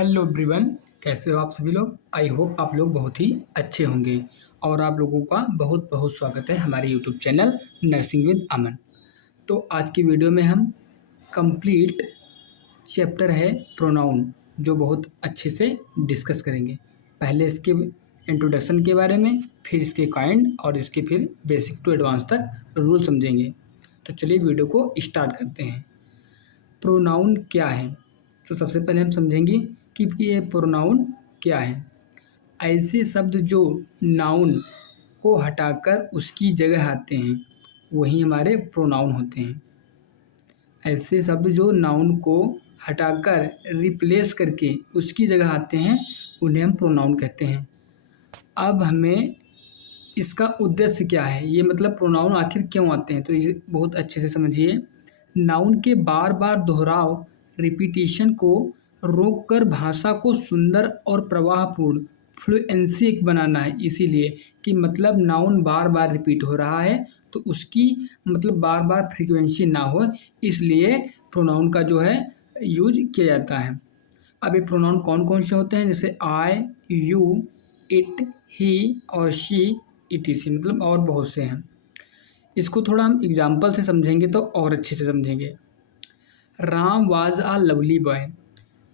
Hello everyone. कैसे हो आप सभी लोग। आई होप आप लोग बहुत ही अच्छे होंगे और आप लोगों का बहुत बहुत स्वागत है हमारे यूट्यूब चैनल नर्सिंग विद अमन। तो आज की वीडियो में हम कंप्लीट चैप्टर है प्रोनाउन जो बहुत अच्छे से डिस्कस करेंगे। पहले इसके इंट्रोडक्शन के बारे में, फिर इसके काइंड और इसके फिर बेसिक टू एडवांस तक रूल समझेंगे। तो चलिए वीडियो को स्टार्ट करते हैं। प्रोनाउन क्या है, तो सबसे पहले हम समझेंगे कि ये प्रोनाउन क्या है। ऐसे शब्द जो नाउन को हटाकर उसकी जगह आते हैं वही हमारे प्रोनाउन होते हैं। ऐसे शब्द जो नाउन को हटाकर रिप्लेस करके उसकी जगह आते हैं उन्हें हम प्रोनाउन कहते हैं। अब हमें इसका उद्देश्य क्या है, ये मतलब प्रोनाउन आखिर क्यों आते हैं, तो इसे बहुत अच्छे से समझिए। नाउन के बार बार दोहराव रिपीटिशन को रोककर भाषा को सुंदर और प्रवाहपूर्ण फ्लुएंसी बनाना है। इसीलिए कि मतलब नाउन बार बार रिपीट हो रहा है तो उसकी मतलब बार बार फ्रीक्वेंसी ना हो, इसलिए प्रोनाउन का जो है यूज किया जाता है। अब ये प्रोनाउन कौन कौन से होते हैं, जैसे आई, यू, इट, ही और शी, etc, मतलब और बहुत से हैं। इसको थोड़ा हम एग्जाम्पल से समझेंगे तो और अच्छे से समझेंगे। Ram was a lovely boy.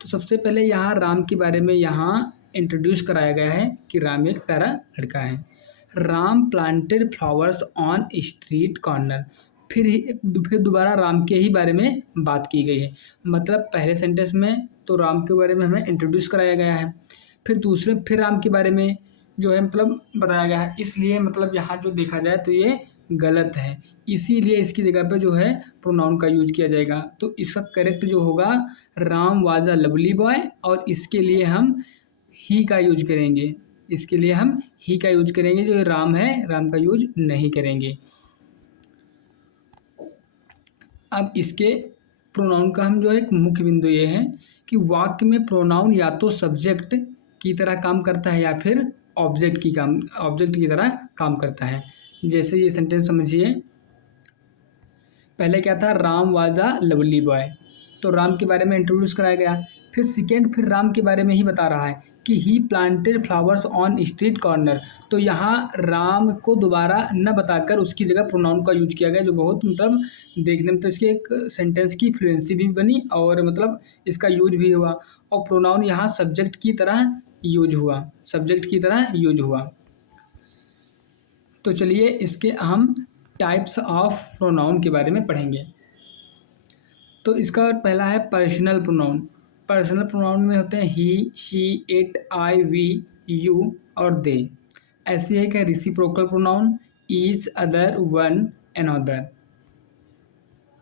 तो सबसे पहले यहाँ राम के बारे में यहाँ इंट्रोड्यूस कराया गया है कि राम एक प्यारा लड़का है। Ram planted flowers on street corner. फिर दोबारा राम के ही बारे में बात की गई है। मतलब पहले सेंटेंस में तो राम के बारे में हमें इंट्रोड्यूस कराया गया है, फिर राम के बारे में जो है मतलब बताया गया है। इसलिए मतलब यहाँ जो देखा जाए तो ये गलत है, इसीलिए इसकी जगह पे जो है प्रोनाउन का यूज किया जाएगा। तो इसका करेक्ट जो होगा Ram was a lovely boy, और इसके लिए हम ही का यूज करेंगे। इसके लिए हम ही का यूज करेंगे, जो राम है राम का यूज नहीं करेंगे। अब इसके प्रोनाउन का हम जो एक मुख्य बिंदु ये है कि वाक्य में प्रोनाउन या तो सब्जेक्ट की तरह काम करता है या फिर ऑब्जेक्ट की तरह काम करता है। जैसे ये सेंटेंस समझिए, पहले क्या था, Ram was a lovely boy, तो राम के बारे में इंट्रोड्यूस कराया गया। फिर राम के बारे में ही बता रहा है कि he planted flowers on street corner. तो यहाँ राम को दोबारा न बताकर उसकी जगह प्रोनाउन का यूज किया गया, जो बहुत मतलब देखने में तो इसकी एक सेंटेंस की फ्लुएंसी भी बनी और मतलब इसका यूज भी हुआ। और प्रोनाउन यहाँ सब्जेक्ट की तरह यूज हुआ। तो चलिए इसके हम टाइप्स ऑफ प्रोनाउन के बारे में पढ़ेंगे। तो इसका पहला है पर्सनल प्रोनाउन। पर्सनल प्रोनाउन में होते हैं he, she, it, I, we, you और दे। ऐसी है कि reciprocal pronoun, each, other, one, another.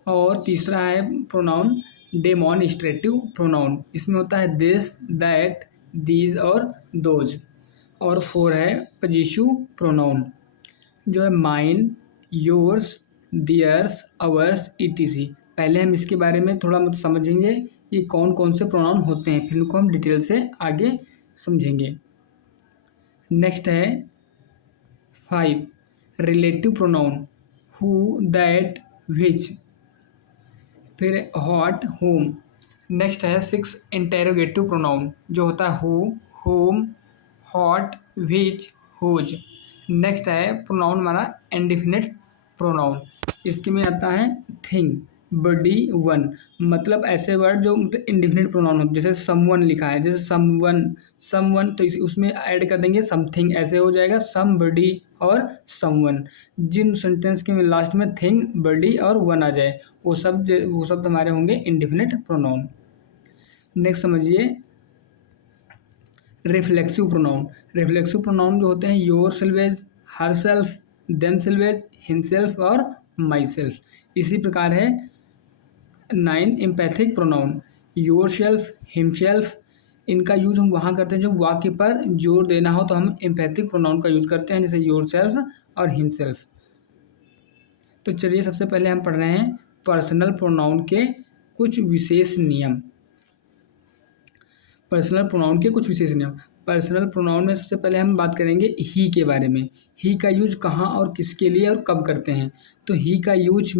और तीसरा है प्रोनाउन डेमॉन्स्ट्रेटिव प्रोनाउन, इसमें होता है दिस, दैट, दीज और दोज। और 4 है पजेसिव प्रोनाउन, जो है mine, yours, theirs, ours, etc। पहले हम इसके बारे में थोड़ा मतलब समझेंगे कि कौन कौन से प्रोनाउन होते हैं, फिर इनको हम डिटेल से आगे समझेंगे। नेक्स्ट है 5 रिलेटिव प्रोनाउन, हु, दैट, विच, फिर व्हाट, होम। नेक्स्ट है 6 इंटेरोगेटिव प्रोनाउन, जो होता है who, whom, what, which, whose. Next है प्रोनाउन हमारा इंडेफिनिट प्रोनाउन, इसके में आता है थिंग, बॉडी, वन। मतलब ऐसे वर्ड जो मतलब इंडेफिनिट प्रोनाउन हो, जैसे समवन लिखा है, जैसे समवन तो उसमें ऐड कर देंगे समथिंग, ऐसे हो जाएगा समबडी और समवन। जिन सेंटेंस के में लास्ट में थिंग, बॉडी और वन आ जाए वो शब्द हमारे होंगे इंडेफिनिट प्रोनाउन। नेक्स्ट समझिए रिफ्लेक्सिव प्रोनाउन। रिफ्लेक्सिव प्रोनाउन जो होते हैं your salvage, her self, them salvage, himself और माई सेल्फ। इसी प्रकार है 9 empathic pronoun, your self, himself. इनका यूज हम वहाँ करते हैं जब वाक्य पर जोर देना हो तो हम एम्पैथिक प्रोनाउन का यूज करते हैं, जैसे योर सेल्फ और हिमसेल्फ। तो चलिए सबसे पहले हम पढ़ रहे हैं पर्सनल प्रोनाउन के कुछ विशेष नियम। पर्सनल प्रोनाउन में सबसे पहले हम बात करेंगे ही के बारे में। ही का यूज कहाँ और किसके लिए और कब करते हैं, तो ही का यूज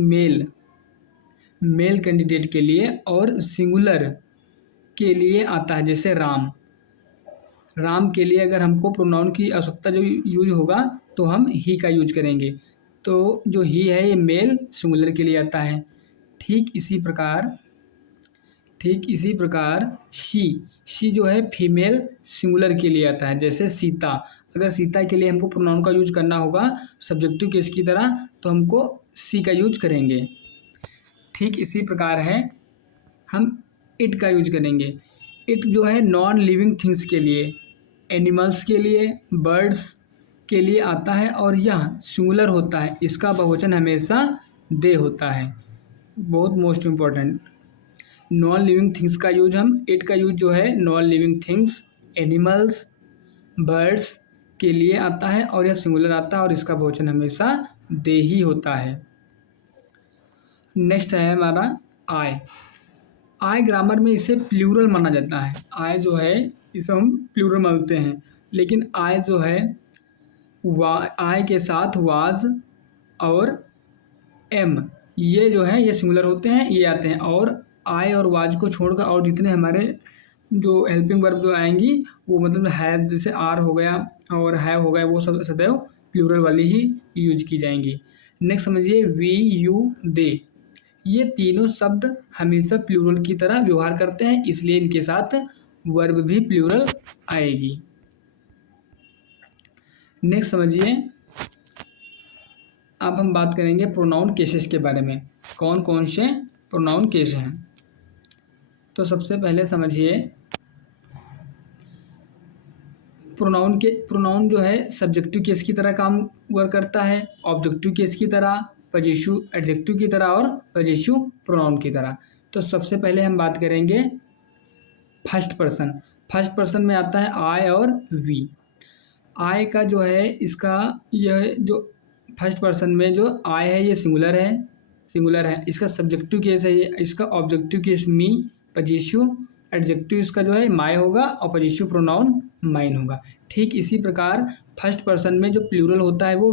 मेल कैंडिडेट के लिए और सिंगुलर के लिए आता है, जैसे राम। राम के लिए अगर हमको प्रोनाउन की आवश्यकता जो यूज होगा तो हम ही का यूज करेंगे। तो जो ही है ये मेल सिंगुलर के लिए आता है। ठीक इसी प्रकार शी शी जो है फीमेल सिंगुलर के लिए आता है, जैसे सीता। अगर सीता के लिए हमको प्रोनाउन का यूज करना होगा सब्जेक्टिव केस की तरह तो हमको सी का यूज करेंगे। ठीक इसी प्रकार है हम इट का यूज करेंगे। इट जो है नॉन लिविंग थिंग्स के लिए, एनिमल्स के लिए, बर्ड्स के लिए आता है और यह सिंगुलर होता है। इसका बहुवचन हमेशा दे होता है। बहुत most important, non living things का यूज हम इट का यूज जो है non living things, animals, birds के लिए आता है और यह सिंगुलर आता है और इसका बहुवचन हमेशा दे ही होता है। नेक्स्ट है हमारा आई। आई ग्रामर में इसे प्लूरल माना जाता है। आई जो है इसे हम प्लूरल मानते हैं, लेकिन आई जो है आई के साथ वाज और एम ये जो है ये सिंगुलर होते हैं, ये आते हैं। और आई और वाज को छोड़कर और जितने हमारे जो हेल्पिंग वर्ब जो आएंगी वो मतलब है, जैसे आर हो गया और हैव हो गया, वो सब सदैव प्लूरल वाली ही यूज की जाएंगी। नेक्स्ट समझिए वी, यू, दे। ये तीनों शब्द हमेशा प्लूरल की तरह व्यवहार करते हैं, इसलिए इनके साथ वर्ब भी प्लूरल आएगी। नेक्स्ट समझिए, अब हम बात करेंगे प्रोनाउन केसेस के बारे में, कौन कौन से प्रोनाउन केस हैं। तो सबसे पहले समझिए प्रोनाउन जो है सब्जेक्टिव केस की तरह काम वर्क करता है, ऑब्जेक्टिव केस की तरह, पजेसिव एडजेक्टिव की तरह और पजेसिव प्रोनाउन की तरह। तो सबसे पहले हम बात करेंगे फर्स्ट पर्सन। फर्स्ट पर्सन में आता है आई और वी। आई का जो है इसका यह जो फर्स्ट पर्सन में जो आई है ये सिंगुलर है। इसका सब्जेक्टिव केस है ये, इसका ऑब्जेक्टिव केस मी, पजेसिव एडजेक्टिव इसका जो है माय होगा और पजेसिव प्रोनाउन माइन होगा। ठीक इसी प्रकार फर्स्ट पर्सन में जो प्लूरल होता है वो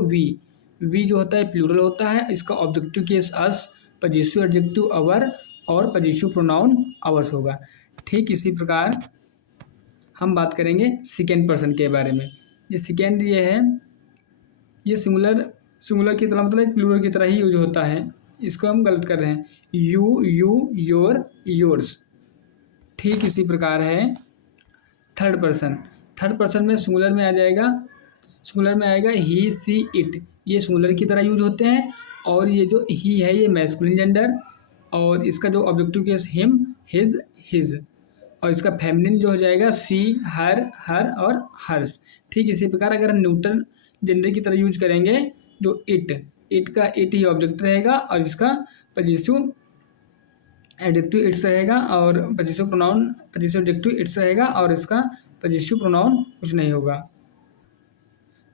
वी जो होता है प्लूरल होता है। इसका ऑब्जेक्टिव केस अस, पजेसिव एडजेक्टिव अवर और पजेसिव प्रोनाउन अवर्स होगा। ठीक इसी प्रकार हम बात करेंगे सेकेंड पर्सन के बारे में। ये सेकेंड ये है, ये सिंगुलर की तरह मतलब प्लूरल की तरह ही यूज होता है, इसको हम गलत कर रहे हैं। You, your, yours. ठीक इसी प्रकार है थर्ड पर्सन। थर्ड पर्सन में सिंगुलर में आएगा ही, सी, इट। ये सिंगुलर की तरह यूज होते हैं और ये जो ही है ये मैस्कुलिन जेंडर और इसका जो ऑब्जेक्टिव केस हिम, हिज और इसका फेमिनिन जो हो जाएगा सी, हर और हर्स। ठीक इसी प्रकार अगर हम न्यूट्रल जेंडर की तरह यूज करेंगे जो इट का इट ही ऑब्जेक्ट रहेगा और इसका पजेसिव एडजेक्टिव इट्स रहेगा और पजेसिव एडजेक्टिव इट्स रहेगा और इसका पजेसिव प्रोनाउन कुछ नहीं होगा।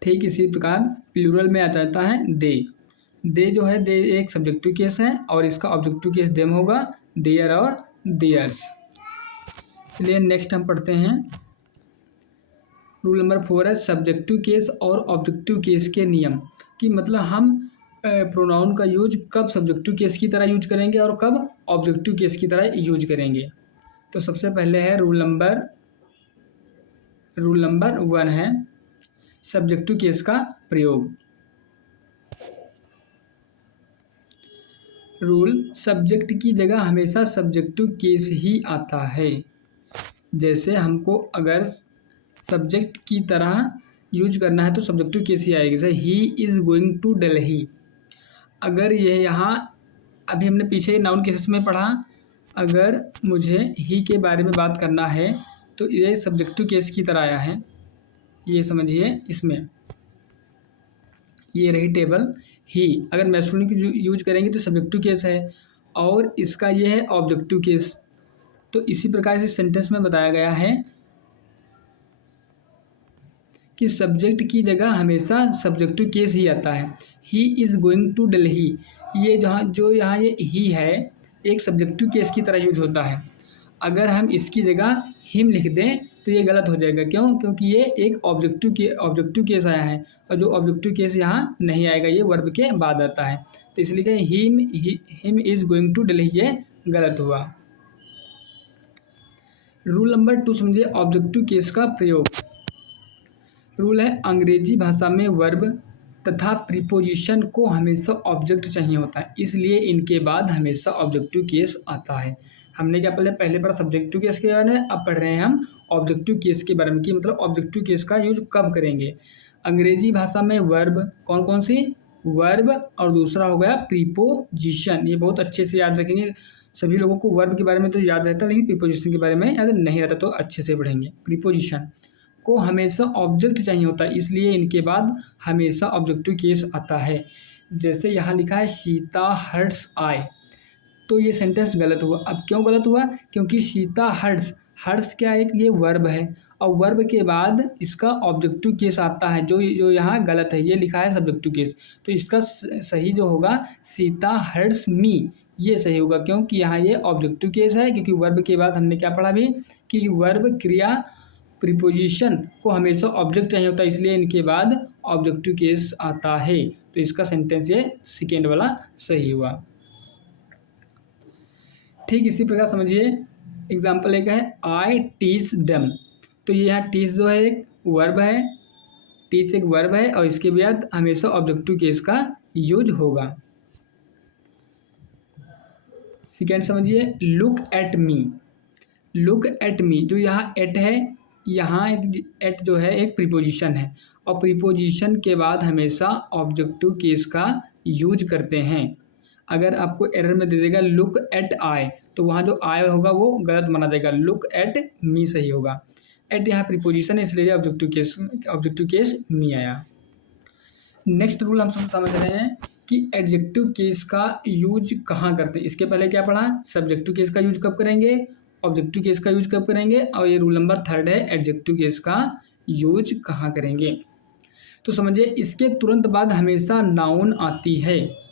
ठीक इसी प्रकार प्लूरल में आ जाता है दे जो है दे एक सब्जेक्टिव केस है और इसका ऑब्जेक्टिव केस देम होगा, देयर और देयर्स। चलिए नेक्स्ट हम पढ़ते हैं रूल नंबर 4 है सब्जेक्टिव केस और ऑब्जेक्टिव केस के नियम। कि मतलब हम प्रोनाउन का यूज कब सब्जेक्टिव केस की तरह यूज करेंगे और कब ऑब्जेक्टिव केस की तरह यूज करेंगे। तो सबसे पहले है रूल नंबर 1 है सब्जेक्टिव केस का प्रयोग। रूल, सब्जेक्ट की जगह हमेशा सब्जेक्टिव केस ही आता है। जैसे हमको अगर सब्जेक्ट की तरह यूज करना है तो सब्जेक्टिव केस ही आएगी। जैसे he is going to Delhi, अगर ये यहाँ अभी हमने पीछे नाउन केसेस में पढ़ा, अगर मुझे ही के बारे में बात करना है तो ये सब्जेक्टिव केस की तरह आया है। ये समझिए, इसमें ये रही टेबल ही, अगर मैस्कुलिन की यूज करेंगे तो सब्जेक्टिव केस है और इसका ये है ऑब्जेक्टिव केस। तो इसी प्रकार से सेंटेंस में बताया गया है कि सब्जेक्ट की जगह हमेशा सब्जेक्टिव केस ही आता है। He is going to Delhi, ये यहाँ ये ही है एक सब्जेक्टिव केस की तरह यूज होता है। अगर हम इसकी जगह हिम लिख दें तो ये गलत हो जाएगा। क्यों? क्योंकि ये एक ऑब्जेक्टिव केस आया है और जो ऑब्जेक्टिव केस यहाँ नहीं आएगा, ये वर्ब के बाद आता है। तो इसलिए him is going to Delhi, ये गलत हुआ। रूल नंबर 2 समझिए ऑब्जेक्टिव केस का प्रयोग। रूल है अंग्रेजी भाषा में वर्ब तथा प्रीपोजिशन को हमेशा ऑब्जेक्ट चाहिए होता है, इसलिए इनके बाद हमेशा ऑब्जेक्टिव केस आता है। हमने क्या पहले पढ़ा सब्जेक्टिव केस के बारे में, अब पढ़ रहे हैं हम ऑब्जेक्टिव केस के बारे में कि मतलब ऑब्जेक्टिव केस का यूज कब करेंगे। अंग्रेजी भाषा में वर्ब कौन कौन सी, वर्ब और दूसरा हो गया प्रीपोजिशन। ये बहुत अच्छे से याद रखेंगे। सभी लोगों को वर्ब के बारे में तो याद रहता है, लेकिन प्रीपोजिशन के बारे में याद नहीं रहता, तो अच्छे से पढ़ेंगे। प्रीपोजिशन को हमेशा ऑब्जेक्ट चाहिए होता है, इसलिए इनके बाद हमेशा ऑब्जेक्टिव केस आता है। जैसे यहाँ लिखा है सीता हर्ट्स आई, तो ये सेंटेंस गलत हुआ। अब क्यों गलत हुआ, क्योंकि सीता हर्ट्स, हर्ट्स क्या है, ये वर्ब है और वर्ब के बाद इसका ऑब्जेक्टिव केस आता है, जो जो यहाँ गलत है, ये लिखा है सब्जेक्टिव केस। तो इसका सही जो होगा सीता हर्ट्स मी, ये सही होगा, क्योंकि यहाँ ये ऑब्जेक्टिव केस है। क्योंकि वर्ब के बाद हमने क्या पढ़ा भी कि वर्ब क्रिया प्रीपोजिशन को हमेशा ऑब्जेक्ट चाहिए होता है, इसलिए इनके बाद ऑब्जेक्टिव केस आता है। तो इसका सेंटेंस ये सेकेंड वाला सही हुआ। ठीक इसी प्रकार समझिए एग्जाम्पल एक है आई टीच देम। तो ये यहाँ टीच जो है एक वर्ब है, टीच एक वर्ब है और इसके बाद हमेशा ऑब्जेक्टिव केस का यूज होगा। सेकेंड समझिए look at me. Look at me, जो यहाँ एट है, यहाँ एक एट जो है एक प्रीपोजिशन है और प्रीपोजिशन के बाद हमेशा ऑब्जेक्टिव केस का यूज करते हैं। अगर आपको एरर में दे देगा लुक एट आई, तो वहाँ जो आई होगा वो गलत माना जाएगा, लुक एट मी सही होगा। एट यहाँ प्रीपोजिशन है, इसलिए ऑब्जेक्टिव केस मी आया। नेक्स्ट रूल हम समझ रहे हैं कि एडजेक्टिव केस का यूज कहाँ करते हैं। इसके पहले क्या पढ़ा, सब्जेक्टिव केस का यूज कब करेंगे, ऑब्जेक्टिव केस का यूज कब करेंगे, और ये रूल नंबर 3 है एडजेक्टिव केस का यूज कहाँ करेंगे। तो समझिए इसके तुरंत बाद हमेशा नाउन आती है,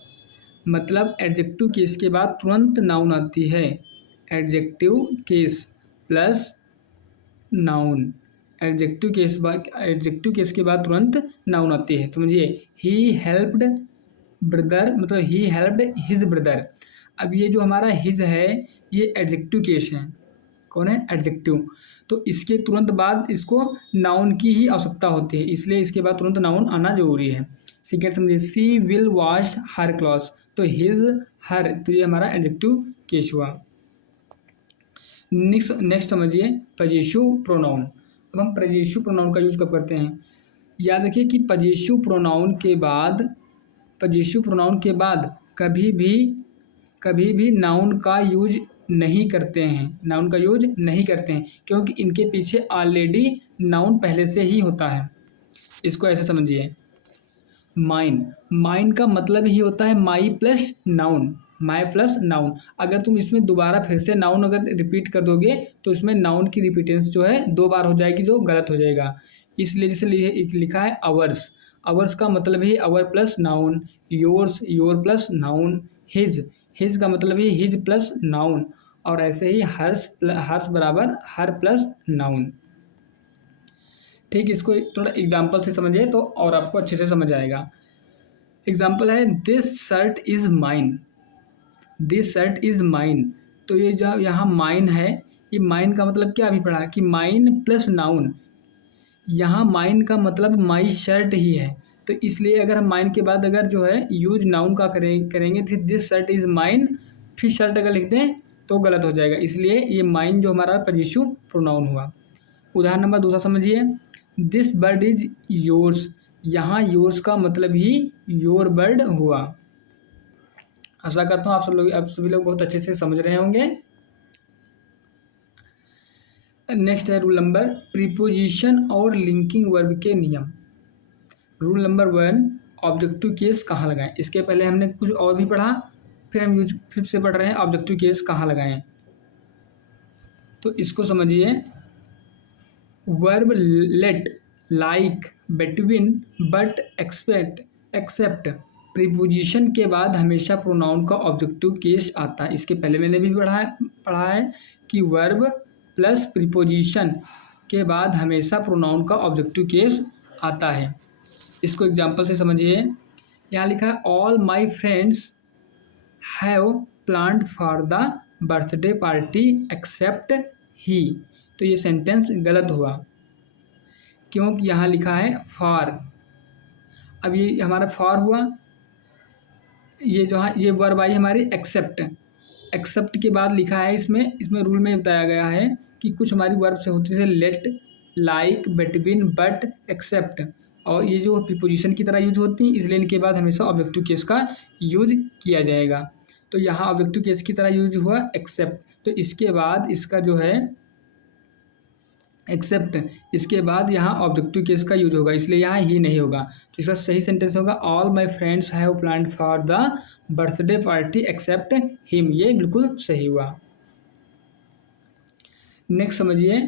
मतलब एडजेक्टिव केस के बाद तुरंत नाउन आती है। Adjective case plus noun, adjective case के बाद तुरंत नाउन आती है। समझिए ही हेल्प्ड ब्रदर, मतलब ही हेल्प्ड हिज ब्रदर। अब ये जो हमारा हिज है ये एडजेक्टिव केस है, कौन है, एडजेक्टिव। तो इसके तुरंत बाद इसको नाउन की ही आवश्यकता होती है, इसलिए इसके बाद तुरंत नाउन आना जरूरी है। सेकेंड समझिए सी विल वॉश हर क्लॉथ्स, तो हिज हर, तो ये हमारा एडजेक्टिव केस हुआ। नेक्स्ट समझिए पजेसिव प्रोनाउन। अब हम पजेसिव प्रोनाउन का यूज कब करते हैं, याद रखिए कि पजेसिव प्रोनाउन के बाद कभी भी नाउन का यूज नहीं करते हैं, क्योंकि इनके पीछे ऑलरेडी नाउन पहले से ही होता है। इसको ऐसे समझिए माइन का मतलब ही होता है माई प्लस नाउन। अगर तुम इसमें दोबारा फिर से नाउन अगर रिपीट कर दोगे तो इसमें नाउन की रिपीटेंस जो है 2 बार हो जाएगी, जो गलत हो जाएगा। इसलिए जैसे लिखा है अवर्स का मतलब ही our plus noun, your plus noun, his का मतलब ही हिज प्लस नाउन, और ऐसे ही हर्ष बराबर हर प्लस नाउन। ठीक, इसको थोड़ा एग्जाम्पल से समझिए तो और आपको अच्छे से समझ आएगा। एग्जाम्पल है दिस शर्ट इज माइन। तो ये जो यहाँ माइन है, ये माइन का मतलब क्या अभी पढ़ा कि माइन प्लस नाउन, यहाँ माइन का मतलब माई शर्ट ही है। तो इसलिए अगर हम माइन के बाद अगर जो है यूज नाउन का करेंगे तो दिस शर्ट इज माइन, फिर शर्ट अगर लिख दें तो गलत हो जाएगा, इसलिए ये माइन जो हमारा पजेसिव प्रोनाउन हुआ। उदाहरण नंबर 2 समझिए दिस बर्ड इज योर्स, यहाँ योर्स का मतलब ही योर बर्ड हुआ। आशा करता हूँ आप सभी लोग बहुत अच्छे से समझ रहे होंगे। नेक्स्ट है रूल नंबर प्रीपोजिशन और लिंकिंग वर्ब के नियम। रूल नंबर 1 ऑब्जेक्टिव केस कहाँ लगाएं। इसके पहले हमने कुछ और भी पढ़ा, फिर से पढ़ रहे हैं ऑब्जेक्टिव केस कहाँ लगाएं। तो इसको समझिए verb let, like, between, but, except preposition के बाद हमेशा प्रोनाउन का ऑब्जेक्टिव केस आता है। इसके पहले मैंने भी पढ़ा है कि वर्ब प्लस प्रीपोजिशन के बाद हमेशा प्रोनाउन का ऑब्जेक्टिव केस आता है। इसको एग्जांपल से समझिए, यहाँ लिखा है all my friends have planned for the birthday party except he. तो ये सेंटेंस गलत हुआ, क्योंकि यहाँ लिखा है फॉर। अब ये हमारा फॉर हुआ, ये जो है ये वर्ब आई हमारी एक्सेप्ट। एक्सेप्ट के बाद लिखा है इसमें रूल में बताया गया है कि कुछ हमारी वर्ब से होती है let, like, between, but, except, और ये जो प्रीपोजिशन की तरह यूज होती हैं, इसलिए इनके बाद हमेशा ऑब्जेक्टिव केस का यूज किया जाएगा। तो यहाँ ऑब्जेक्टिव केस की तरह यूज हुआ एक्सेप्ट, तो इसके बाद इसका जो है एक्सेप्ट, इसके बाद यहाँ ऑब्जेक्टिव केस का यूज होगा, इसलिए यहाँ ही नहीं होगा। तो इसका सही सेंटेंस होगा all my friends have planned for the birthday party except him. ये बिल्कुल सही हुआ। नेक्स्ट समझिए,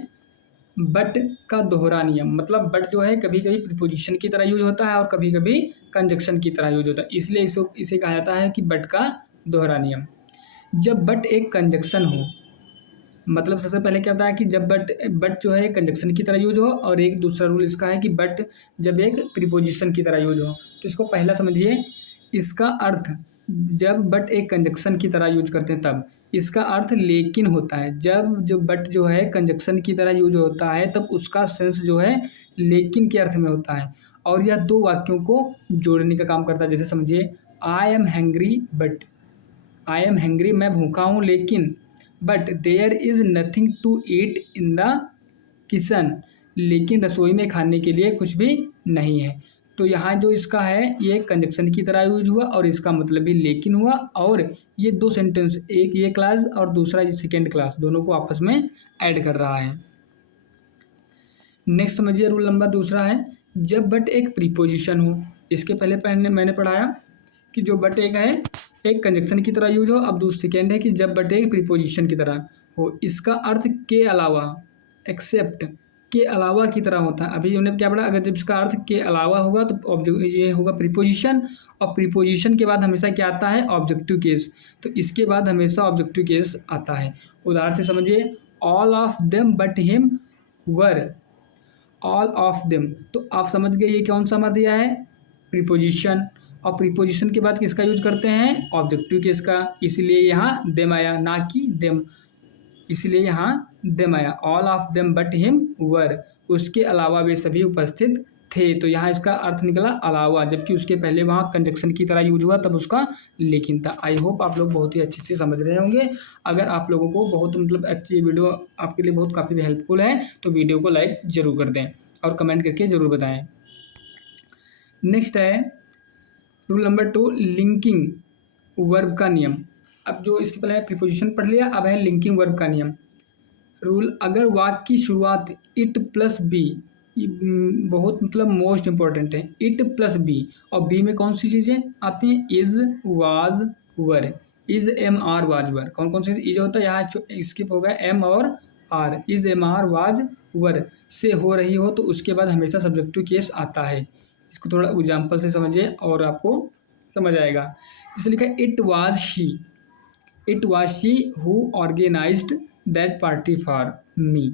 बट का दोहरा नियम। मतलब बट जो है कभी कभी प्रीपोजिशन की तरह यूज होता है और कभी कभी कंजक्शन की तरह यूज होता है, इसलिए इसे कहा जाता है कि बट का दोहरा नियम। जब बट एक कंजक्शन हो, मतलब सबसे पहले क्या होता है कि जब बट जो है कंजक्शन की तरह यूज हो, और एक दूसरा रूल इसका है कि बट जब एक प्रीपोजिशन की तरह यूज हो। तो इसको पहला समझिए, इसका अर्थ जब बट एक कंजक्शन की तरह यूज करते हैं तब इसका अर्थ लेकिन होता है। जब जो बट जो है कंजक्शन की तरह यूज होता है तब उसका सेंस जो है लेकिन के अर्थ में होता है, और यह दो वाक्यों को जोड़ने का काम करता है। जैसे समझिए, I am hungry but, I am hungry मैं भूखा हूँ लेकिन, but there is nothing to eat in the kitchen, लेकिन रसोई में खाने के लिए कुछ भी नहीं है। तो यहाँ जो इसका है ये कंजक्शन की तरह यूज हुआ और इसका मतलब भी लेकिन हुआ, और ये दो सेंटेंस, एक ये क्लास और दूसरा ये सेकेंड क्लास, दोनों को आपस में ऐड कर रहा है। नेक्स्ट समझिए, रूल नंबर दूसरा है जब बट एक प्रीपोजिशन हो। इसके पहले मैंने पढ़ाया कि जो बट एक है एक कंजक्शन की तरह यूज हो, अब दूसरा सेकेंड है कि जब बट एक प्रीपोजिशन की तरह हो, इसका अर्थ के अलावा, एक्सेप्ट के अलावा की तरह होता है। अभी उन्हें क्या पढ़ा, अगर जब इसका अर्थ के अलावा होगा तो ये होगा प्रीपोजिशन, और प्रीपोजिशन के बाद हमेशा क्या आता है, ऑब्जेक्टिव केस। तो इसके बाद हमेशा ऑब्जेक्टिव केस आता है। उदाहरण से समझिए, all of them but him were, all of them, तो आप समझ गए ये कौन सा हमारा दिया है, प्रीपोजिशन, और प्रीपोजिशन के बाद किसका यूज करते हैं, ऑब्जेक्टिव केस का, इसलिए यहाँ देम आया, ना कि देम, इसलिए यहाँ देम आया। All of them but him वर, उसके अलावा वे सभी उपस्थित थे, तो यहाँ इसका अर्थ निकला अलावा, जबकि उसके पहले वहाँ कंजक्शन की तरह यूज हुआ तब उसका लेकिन था। आई होप आप लोग बहुत ही अच्छे से समझ रहे होंगे। अगर आप लोगों को बहुत मतलब अच्छी वीडियो आपके लिए बहुत काफ़ी हेल्पफुल है तो वीडियो को लाइक ज़रूर कर दें और कमेंट करके ज़रूर बताएं। नेक्स्ट है रूल नंबर 2, लिंकिंग वर्ब का नियम। अब जो इसके पहले प्रीपोजिशन पढ़ लिया, अब है लिंकिंग वर्ब का नियम। रूल, अगर वाक्य की शुरुआत इट प्लस बी, बहुत मतलब मोस्ट इंपॉर्टेंट है, इट प्लस बी, और बी में कौन सी चीज़ें आती हैं, is, was, were, is, am, are, was, were, कौन कौन सी इज होता है, यहाँ स्किप हो गया एम और are, is, am, are, was, were से हो रही हो तो उसके बाद हमेशा सब्जेक्टिव केस आता है। इसको थोड़ा एग्जाम्पल से समझिए और आपको समझ आएगा। जैसे लिखा है, it was she, it was she who organised that party for me.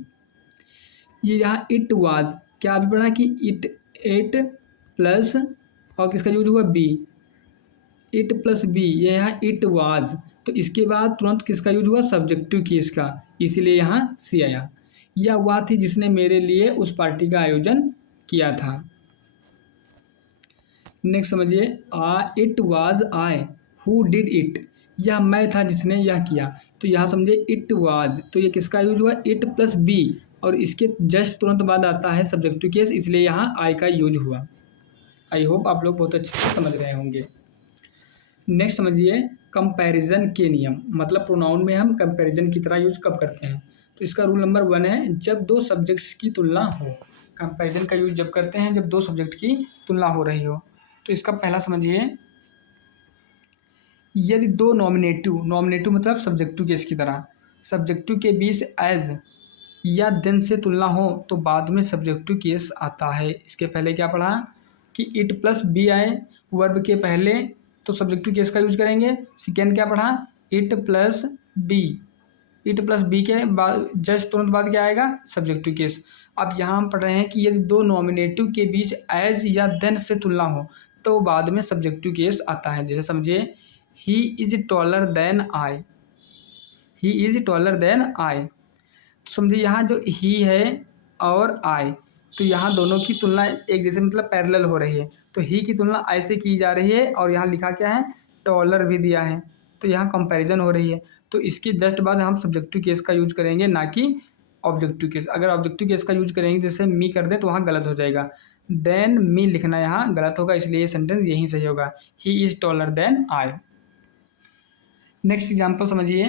ये यहाँ इट वाज, क्या अभी पढ़ा कि इट प्लस और किसका यूज हुआ, बी, इट प्लस बी, ये यहाँ इट वाज, तो इसके बाद तुरंत किसका यूज हुआ, सब्जेक्टिव केस का, इसीलिए यहाँ सी आया। यह वह थी जिसने मेरे लिए उस पार्टी का आयोजन किया था। नेक्स्ट समझिए, it was I who did it, यह मैं था जिसने यह किया, तो यहाँ समझिए इट वाज, तो ये किसका यूज हुआ, इट प्लस बी, और इसके जस्ट तुरंत बाद आता है सब्जेक्टिव केस, इसलिए यहाँ आई का यूज हुआ। आई होप आप लोग बहुत अच्छे से समझ रहे होंगे। नेक्स्ट समझिए, कंपैरिजन के नियम। मतलब प्रोनाउन में हम कंपैरिजन की तरह यूज कब करते हैं, तो इसका रूल नंबर 1 है, जब दो सब्जेक्ट्स की तुलना हो। कंपैरिजन का यूज जब करते हैं जब दो सब्जेक्ट की तुलना हो रही हो। तो इसका पहला समझिए, यदि दो नॉमिनेटिव मतलब सब्जेक्टिव केस की तरह, सब्जेक्टिव के बीच एज या देन से तुलना हो तो बाद में सब्जेक्टिव केस आता है। इसके पहले क्या पढ़ा कि इट प्लस बी आए वर्ब के पहले तो सब्जेक्टिव केस का यूज करेंगे। सेकेंड क्या पढ़ा, it plus be, it plus be के बाद जस्ट तुरंत बाद क्या आएगा, सब्जेक्टिव केस। अब यहाँ हम पढ़ रहे हैं कि यदि दो नॉमिनेटिव के बीच एज या देन से तुलना हो तो बाद में सब्जेक्टिव केस आता है। जैसे समझिए, he is taller than I, he is taller than I, समझिए यहाँ जो ही है और आई, तो यहाँ दोनों की तुलना एक जैसे मतलब पैरेलल हो रही है। तो ही की तुलना आई से की जा रही है और यहाँ लिखा क्या है, डॉलर भी दिया है, तो यहाँ कंपैरिजन हो रही है। तो इसके जस्ट बाद हम सब्जेक्टिव केस का यूज करेंगे, ना कि ऑब्जेक्टिव केस। अगर ऑब्जेक्टिव केस का यूज करेंगे जैसे मी कर दें तो वहाँ गलत हो जाएगा, देन मी लिखना यहाँ गलत होगा, इसलिए ये सेंटेंस यहीं सही होगा, he is taller than I. Next example समझिए,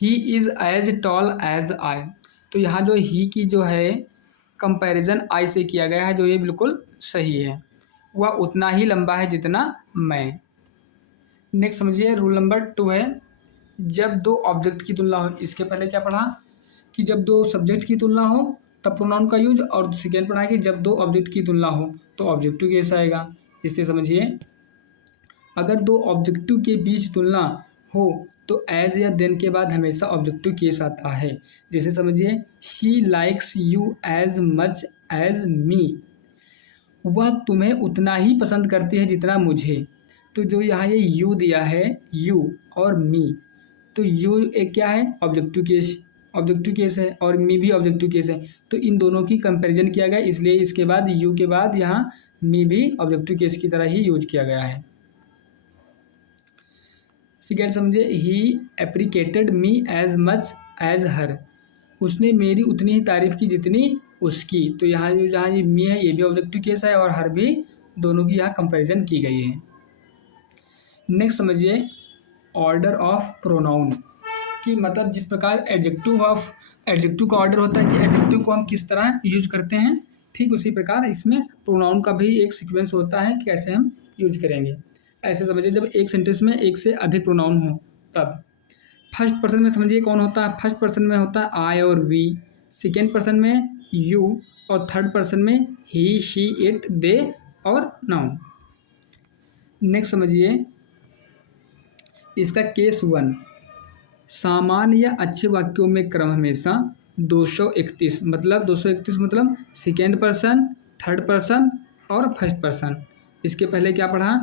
he is as tall as I. तो यहाँ जो ही की जो है कंपैरिजन आई से किया गया है, जो ये बिल्कुल सही है, वह उतना ही लंबा है जितना मैं। नेक्स्ट समझिए, रूल नंबर 2 है, जब दो ऑब्जेक्ट की तुलना हो। इसके पहले क्या पढ़ा कि जब दो सब्जेक्ट की तुलना हो तब प्रोनाउन का यूज, और सेकेंड पढ़ा कि जब दो ऑब्जेक्ट की तुलना हो तो ऑब्जेक्टिव केस आएगा। इससे समझिए, अगर दो ऑब्जेक्टिव के बीच तुलना हो तो एज या देन के बाद हमेशा ऑब्जेक्टिव केस आता है। जैसे समझिए, she likes you as much as me, वह तुम्हें उतना ही पसंद करती है जितना मुझे। तो जो यहाँ ये यू दिया है, यू और मी, तो यू एक क्या है, ऑब्जेक्टिव केस है, और मी भी ऑब्जेक्टिव केस है। तो इन दोनों की कंपैरिजन किया गया, इसलिए इसके बाद यू के बाद यहाँ मी भी ऑब्जेक्टिव केस की तरह ही यूज किया गया है। सेकेंड समझिए, ही एप्रिकेटेड मी एज मच एज हर, उसने मेरी उतनी ही तारीफ की जितनी उसकी। तो यहाँ जहाँ ये मी है ये भी ऑब्जेक्टिव केस है, और हर भी, दोनों की यहाँ कंपैरिजन की गई है। नेक्स्ट समझिए, ऑर्डर ऑफ प्रोनाउन, कि मतलब जिस प्रकार एडजेक्टिव का ऑर्डर होता है कि एडजेक्टिव को हम किस तरह यूज करते हैं, ठीक उसी प्रकार इसमें प्रोनाउन का भी एक सीक्वेंस होता है कि कैसे हम यूज करेंगे। ऐसे समझिए, जब एक सेंटेंस में एक से अधिक प्रोनाउन हो तब फर्स्ट पर्सन में समझिए कौन होता है, फर्स्ट पर्सन में होता है आई और वी, सेकेंड पर्सन में यू, और थर्ड पर्सन में ही शी इट दे और नाउन। नेक्स्ट समझिए, इसका केस 1, सामान्य या अच्छे वाक्यों में क्रम हमेशा 231, मतलब 231 मतलब सेकेंड पर्सन, थर्ड पर्सन और फर्स्ट पर्सन। इसके पहले क्या पढ़ा,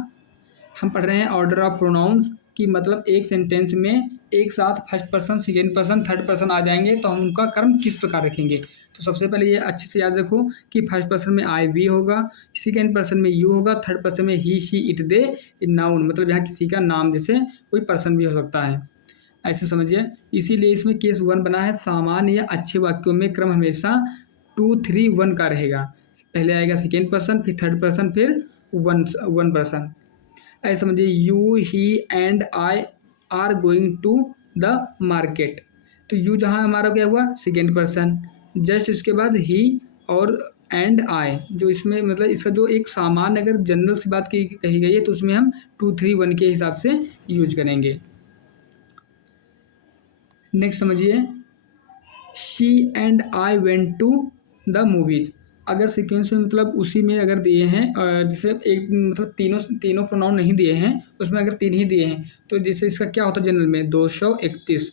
हम पढ़ रहे हैं ऑर्डर ऑफ प्रोनाउंस, कि मतलब एक सेंटेंस में एक साथ first person, second person, third person आ जाएंगे तो हम उनका क्रम किस प्रकार रखेंगे। तो सबसे पहले ये अच्छे से याद रखो कि फर्स्ट पर्सन में आई वी होगा, सेकेंड पर्सन में यू होगा, थर्ड पर्सन में ही शी इट दे, नाउन मतलब यहाँ किसी का नाम, जैसे कोई पर्सन भी हो सकता है, ऐसे समझिए। इसीलिए इसमें केस 1 बना है, सामान्य या अच्छे वाक्यों में क्रम हमेशा 2 3 1 का रहेगा। पहले आएगा सेकेंड पर्सन, फिर थर्ड पर्सन, फिर वन पर्सन। ऐसे समझिए, you he and I are going to the market. तो यू जहाँ हमारा क्या हुआ, सेकेंड पर्सन, जस्ट इसके बाद ही और एंड आई, जो इसमें मतलब इसका जो एक सामान्य अगर जनरल सी बात कही गई है तो उसमें हम 2 3 1 के हिसाब से यूज करेंगे। नेक्स्ट समझिए, she and I went to the movies. अगर सीक्वेंस में मतलब उसी में अगर दिए हैं, जैसे एक मतलब तीनों प्रोनाउन नहीं दिए हैं, उसमें अगर 3 ही दिए हैं, तो जैसे इसका क्या होता है जनरल में 231,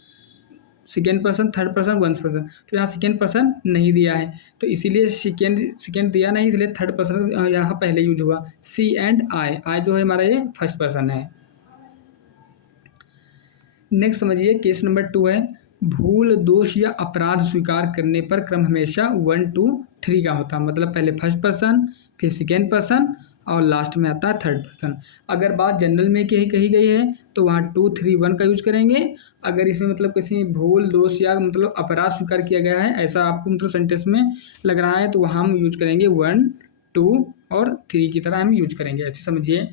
second person, third person, one person. तो यहाँ सेकेंड पर्सन नहीं दिया है, तो इसीलिए सेकेंड दिया नहीं, इसलिए थर्ड पर्सन यहाँ पहले यूज हुआ। सी एंड आई जो है हमारा ये फर्स्ट पर्सन है। नेक्स्ट समझिए, केस नंबर 2 है, भूल, दोष या अपराध स्वीकार करने पर क्रम हमेशा 1 2 3 का होता है, मतलब पहले फर्स्ट पर्सन, फिर सेकेंड पर्सन और लास्ट में आता है थर्ड पर्सन। अगर बात जनरल में कही गई है तो वहाँ 2 3 1 का यूज करेंगे। अगर इसमें मतलब किसी भूल, दोष या मतलब अपराध स्वीकार किया गया है ऐसा आपको मतलब सेंटेंस में लग रहा है, तो वहाँ हम यूज करेंगे 1 2 और 3 की तरह हम यूज करेंगे। ऐसे समझिए,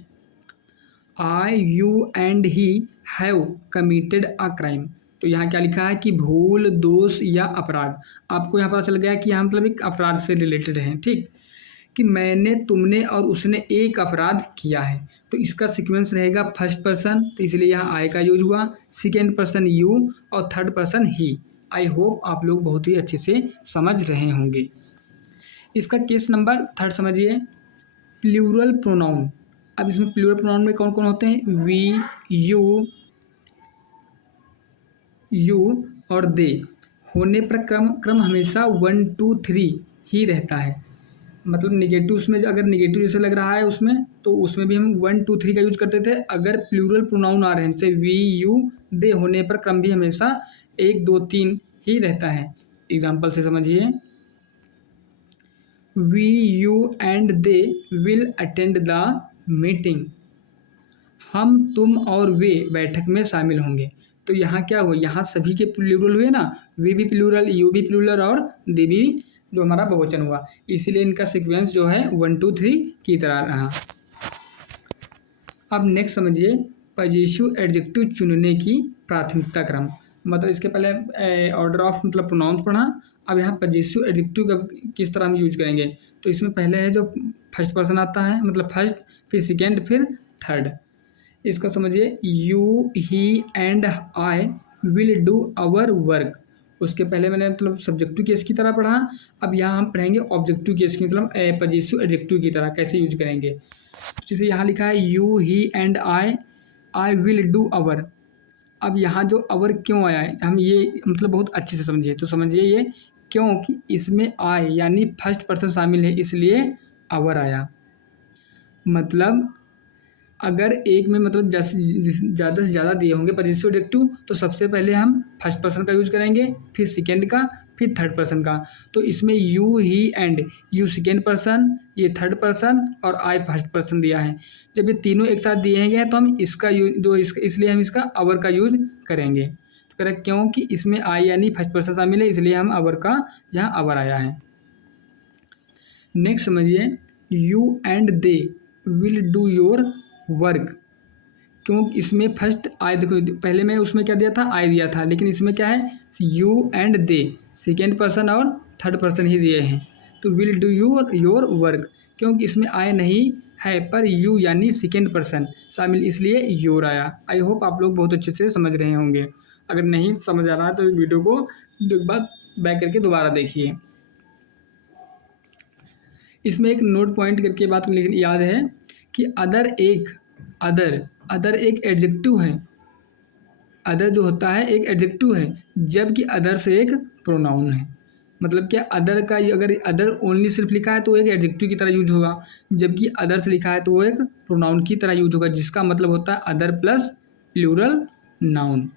I you and he have committed a crime. तो यहाँ क्या लिखा है कि भूल, दोष या अपराध। आपको यहाँ पता चल गया कि यहाँ मतलब एक अपराध से रिलेटेड है, ठीक, कि मैंने, तुमने और उसने एक अपराध किया है। तो इसका सीक्वेंस रहेगा फर्स्ट पर्सन, तो इसलिए यहाँ आई का यूज हुआ, सेकेंड पर्सन यू और third person he. I hope आप लोग बहुत ही अच्छे से समझ रहे होंगे। इसका केस नंबर 3 समझिए, प्लूरल प्रोनाउन। अब इसमें प्लूरल प्रोनाउन में कौन कौन होते हैं, वी, यू और दे होने पर क्रम हमेशा 1 2 3 ही रहता है। मतलब निगेटिव, उसमें अगर निगेटिव जैसे लग रहा है उसमें, तो उसमें भी हम 1 2 3 का यूज करते थे। अगर प्लूरल प्रोनाउन आ रहे हैं जैसे वी, यू, दे होने पर क्रम भी हमेशा 1 2 3 ही रहता है। एग्जाम्पल से समझिए। We, you and they will attend the meeting. हम, तुम और वे बैठक में शामिल होंगे। तो यहाँ क्या हुआ, यहाँ सभी के प्लूरल हुए ना, वे भी प्लूरल, यू भी प्लूरल और दे भी जो हमारा बहुवचन हुआ, इसीलिए इनका सीक्वेंस जो है 1 2 3 की तरह रहा। अब नेक्स्ट समझिए पजेसिव एडजेक्टिव चुनने की प्राथमिकता क्रम। मतलब इसके पहले ऑर्डर ऑफ मतलब प्रोनाउंस पढ़ा, अब यहाँ पजेसिव एडजेक्टिव का किस तरह हम यूज करेंगे। तो इसमें पहले है जो फर्स्ट पर्सन आता है, मतलब फर्स्ट, फिर सेकेंड, फिर थर्ड। इसको समझिए, you, he and I will do our work. उसके पहले मैंने मतलब सब्जेक्टिव केस की तरह पढ़ा, अब यहाँ हम पढ़ेंगे ऑब्जेक्टिव केस की, मतलब पजेसिव एडजेक्टिव की तरह कैसे यूज करेंगे। जैसे यहाँ लिखा है you, he and I will do our. अब यहाँ जो अवर क्यों आया है, हम ये मतलब बहुत अच्छे से समझिए। तो समझिए ये क्योंकि इसमें आई यानी फर्स्ट पर्सन शामिल है, इसलिए अवर आया। मतलब अगर एक में मतलब ज़्यादा से ज़्यादा दिए होंगे पजेसिव एडजेक्टिव, तो सबसे पहले हम फर्स्ट पर्सन का यूज करेंगे, फिर सेकेंड का, फिर थर्ड पर्सन का। तो इसमें you, he and, you second person, ये थर्ड पर्सन और आई फर्स्ट पर्सन दिया है। जब ये तीनों एक साथ दिए गए हैं तो हम इसका इसलिए हम इसका अवर का यूज करेंगे। तो करेक्ट, क्योंकि इसमें आई यानी फर्स्ट पर्सन शामिल है, इसलिए हम अवर का यहाँ अवर आया है। नेक्स्ट समझिए, you and they will do your work. क्यों, इसमें फर्स्ट आई, देखो पहले मैं उसमें क्या दिया था, आई दिया था, लेकिन इसमें क्या है you and they, second person और थर्ड पर्सन ही दिए हैं। तो विल डू योर वर्क, क्योंकि इसमें आई नहीं है पर यू यानी सेकेंड पर्सन शामिल, इसलिए योर आया। आई होप आप लोग बहुत अच्छे से समझ रहे होंगे। अगर नहीं समझ आ रहा है तो वीडियो को एक बार बैक करके दोबारा देखिए। इसमें एक नोट पॉइंट करके बात लेकिन याद है कि अदर एक एडजेक्टिव है। अदर जो होता है एक एडजेक्टिव है, जबकि अदर से एक प्रोनाउन है। मतलब क्या, अदर का अगर अदर ओनली सिर्फ लिखा है तो वो एक एडजेक्टिव की तरह यूज होगा, जबकि अदर से लिखा है तो वो एक प्रोनाउन की तरह यूज होगा, जिसका मतलब होता है other plus plural noun.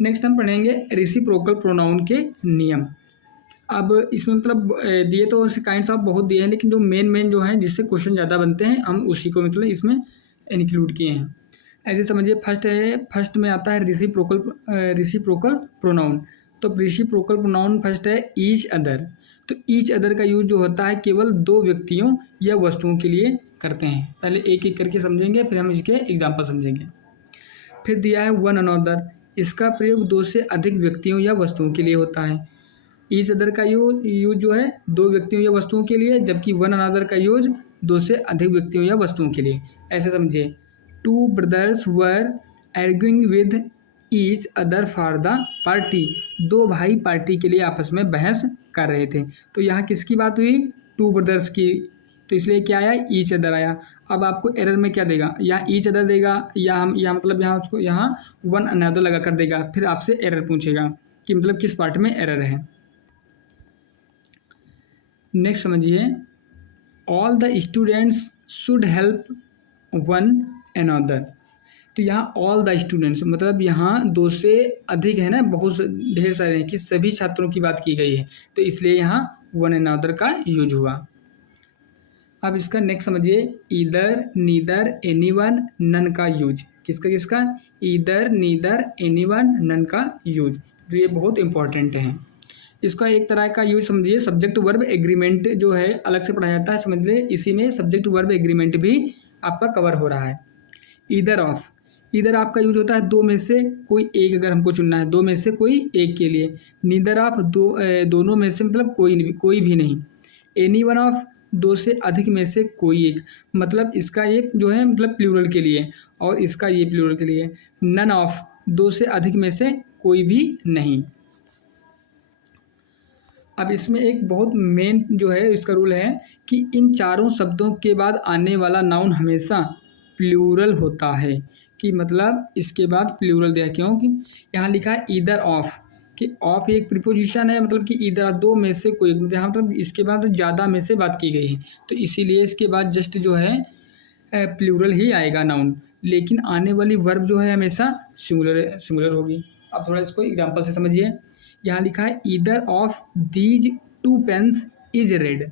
Next हम पढ़ेंगे रेसिप्रोकल प्रोनाउन के नियम। अब इसमें मतलब दिए तो काइंड्स ऑफ बहुत दिए हैं, लेकिन जो मेन जो हैं जिससे क्वेश्चन ज़्यादा बनते हैं हम उसी को मतलब इसमें इंक्लूड किए हैं। ऐसे समझिए, फर्स्ट में आता है रेसिप्रोकल प्रोनाउन। तो रेसिप्रोकल प्रोनाउन फर्स्ट है ईच अदर। तो ईच अदर का यूज जो होता है केवल दो व्यक्तियों या वस्तुओं के लिए करते हैं। पहले एक एक करके समझेंगे, फिर हम इसके एग्जाम्पल समझेंगे। फिर दिया है वन अनदर, इसका प्रयोग दो से अधिक व्यक्तियों या वस्तुओं के लिए होता है। ईच अदर का यूज जो है दो व्यक्तियों या वस्तुओं के लिए, जबकि वन अनदर का यूज दो से अधिक व्यक्तियों या वस्तुओं के लिए। ऐसे समझिए, two brothers were arguing with each other for the party. दो भाई पार्टी के लिए आपस में बहस कर रहे थे। तो यहाँ किसकी बात हुई, टू ब्रदर्स की, तो इसलिए क्या आया, ईच अदर आया। अब आपको एरर में क्या देगा, यहाँ ईच अदर देगा या हम यहाँ मतलब यहाँ उसको यहाँ वन अनदर लगा कर देगा, फिर आपसे एरर पूछेगा कि मतलब किस पार्ट में एरर है। नेक्स्ट समझिए, all the students should help one another. तो यहाँ ऑल द स्टूडेंट्स मतलब यहाँ दो से अधिक है ना, बहुत ढेर सारे हैं कि सभी छात्रों की बात की गई है, तो इसलिए यहाँ वन अनदर का यूज हुआ। अब इसका नेक्स्ट समझिए, ईदर, नीदर, एनीवन, नन का यूज। किसका ईदर, नीदर, एनीवन, नन का यूज, जो ये बहुत इंपॉर्टेंट है। इसका एक तरह का यूज समझिए, सब्जेक्ट वर्ब एग्रीमेंट जो है अलग से पढ़ाया जाता है, समझ लीजिए इसी में सब्जेक्ट वर्ब एग्रीमेंट भी आपका कवर हो रहा है। ईदर ऑफ, ईदर आपका यूज होता है दो में से कोई एक, अगर हमको चुनना है दो में से कोई एक के लिए। नीदर ऑफ दोनों में से मतलब कोई भी नहीं। एनी वन ऑफ दो से अधिक में से कोई एक, मतलब इसका ये जो है मतलब प्लूरल के लिए, और इसका ये प्लूरल के लिए। नन ऑफ दो से अधिक में से कोई भी नहीं। अब इसमें एक बहुत मेन जो है इसका रूल है कि इन चारों शब्दों के बाद आने वाला नाउन हमेशा प्लूरल होता है, कि मतलब इसके बाद प्लूरल दिया, क्योंकि यहाँ लिखा है ईदर ऑफ, कि ऑफ एक प्रीपोजिशन है, मतलब कि ईदर दो में से कोई, यहाँ मतलब इसके बाद ज़्यादा में से बात की गई है, तो इसीलिए इसके बाद जस्ट जो है प्लूरल ही आएगा नाउन, लेकिन आने वाली वर्ब जो है हमेशा सिंगुलर होगी। अब थोड़ा इसको एग्जाम्पल से समझिए। यहाँ लिखा है either of these two pens is red,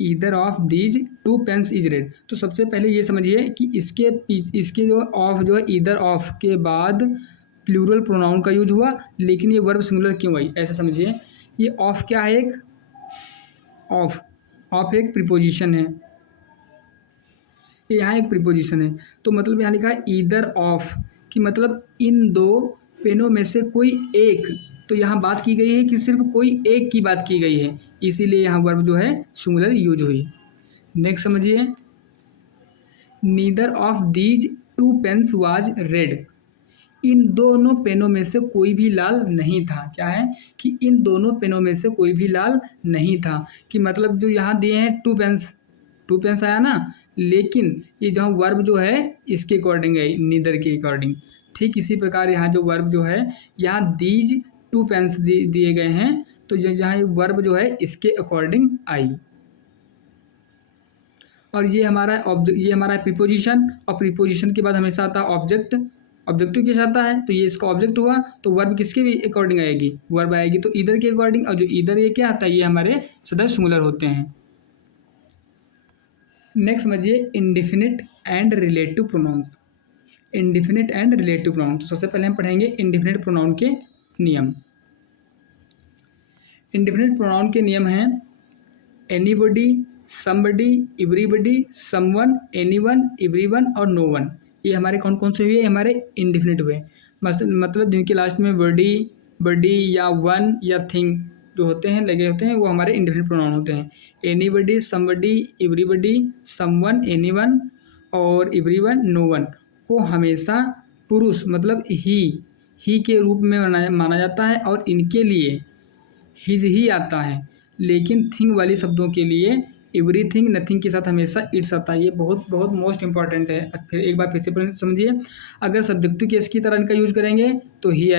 either of these two pens is red. तो सबसे पहले ये समझिए कि इसके जो ऑफ जो है ईदर ऑफ के बाद प्लूरल प्रोनाउन का यूज हुआ, लेकिन ये वर्ब सिंगुलर क्यों आई, ऐसा समझिए। ये ऑफ क्या है, एक ऑफ ऑफ एक प्रीपोजिशन है, ये यहाँ एक प्रीपोजिशन है। तो मतलब यहाँ लिखा है ईदर ऑफ कि मतलब इन दो पेनों में से कोई एक, तो यहाँ बात की गई है कि सिर्फ कोई एक की बात की गई है, इसीलिए यहाँ वर्ब जो है सिंगुलर यूज हुई। नेक्स्ट समझिए, neither of these two pens was red, इन दोनों पेनों में से कोई भी लाल नहीं था। क्या है कि इन दोनों पेनों में से कोई भी लाल नहीं था, कि मतलब जो यहाँ दिए हैं टू पेन्स आया ना, लेकिन ये जहाँ वर्ब जो है इसके अकॉर्डिंग है, नीदर के अकॉर्डिंग। ठीक इसी प्रकार यहाँ जो वर्ब जो है, यहाँ दीज टू पेन्स दिए गए हैं, तो जहाँ वर्ब जो है इसके अकॉर्डिंग आई। और ये हमारा प्रीपोजिशन, और प्रीपोजिशन के बाद हमेशा आता है ऑब्जेक्ट, ऑब्जेक्टिव के साथ आता है, तो ये इसका ऑब्जेक्ट हुआ, तो वर्ब किसके भी अकॉर्डिंग आएगी, वर्ब आएगी तो ईदर के अकॉर्डिंग। और जो ईदर ये क्या आता है, ये हमारे सदा सिंगुलर होते हैं। नेक्स्ट समझिए indefinite and relative pronouns, indefinite and relative pronoun. तो सबसे पहले हम पढ़ेंगे इंडिफिनिट प्रोनाउन के नियम। इंडिफिनिट प्रोनाउन के नियम हैं anybody, somebody, everybody, someone, anyone, everyone और नो वन। ये हमारे कौन कौन से हुए, हमारे इंडिफिनिट हुए। मतलब जिनके लास्ट में बडी या वन या थिंग जो होते हैं लगे होते हैं, वो हमारे इंडिफिनिट प्रोनाउन होते हैं। Anybody, somebody, everybody, someone, anyone और एवरीवन, नो वन को हमेशा पुरुष मतलब ही के रूप में माना जाता है, और इनके लिए हिज ही आता है। लेकिन थिंग वाली शब्दों के लिए एवरीथिंग, नथिंग के साथ हमेशा इट्स आता है। ये बहुत बहुत मोस्ट इंपॉर्टेंट है। फिर एक बार फिर से समझिए, अगर सब्जेक्टिव केस की तरह इनका यूज करेंगे तो ही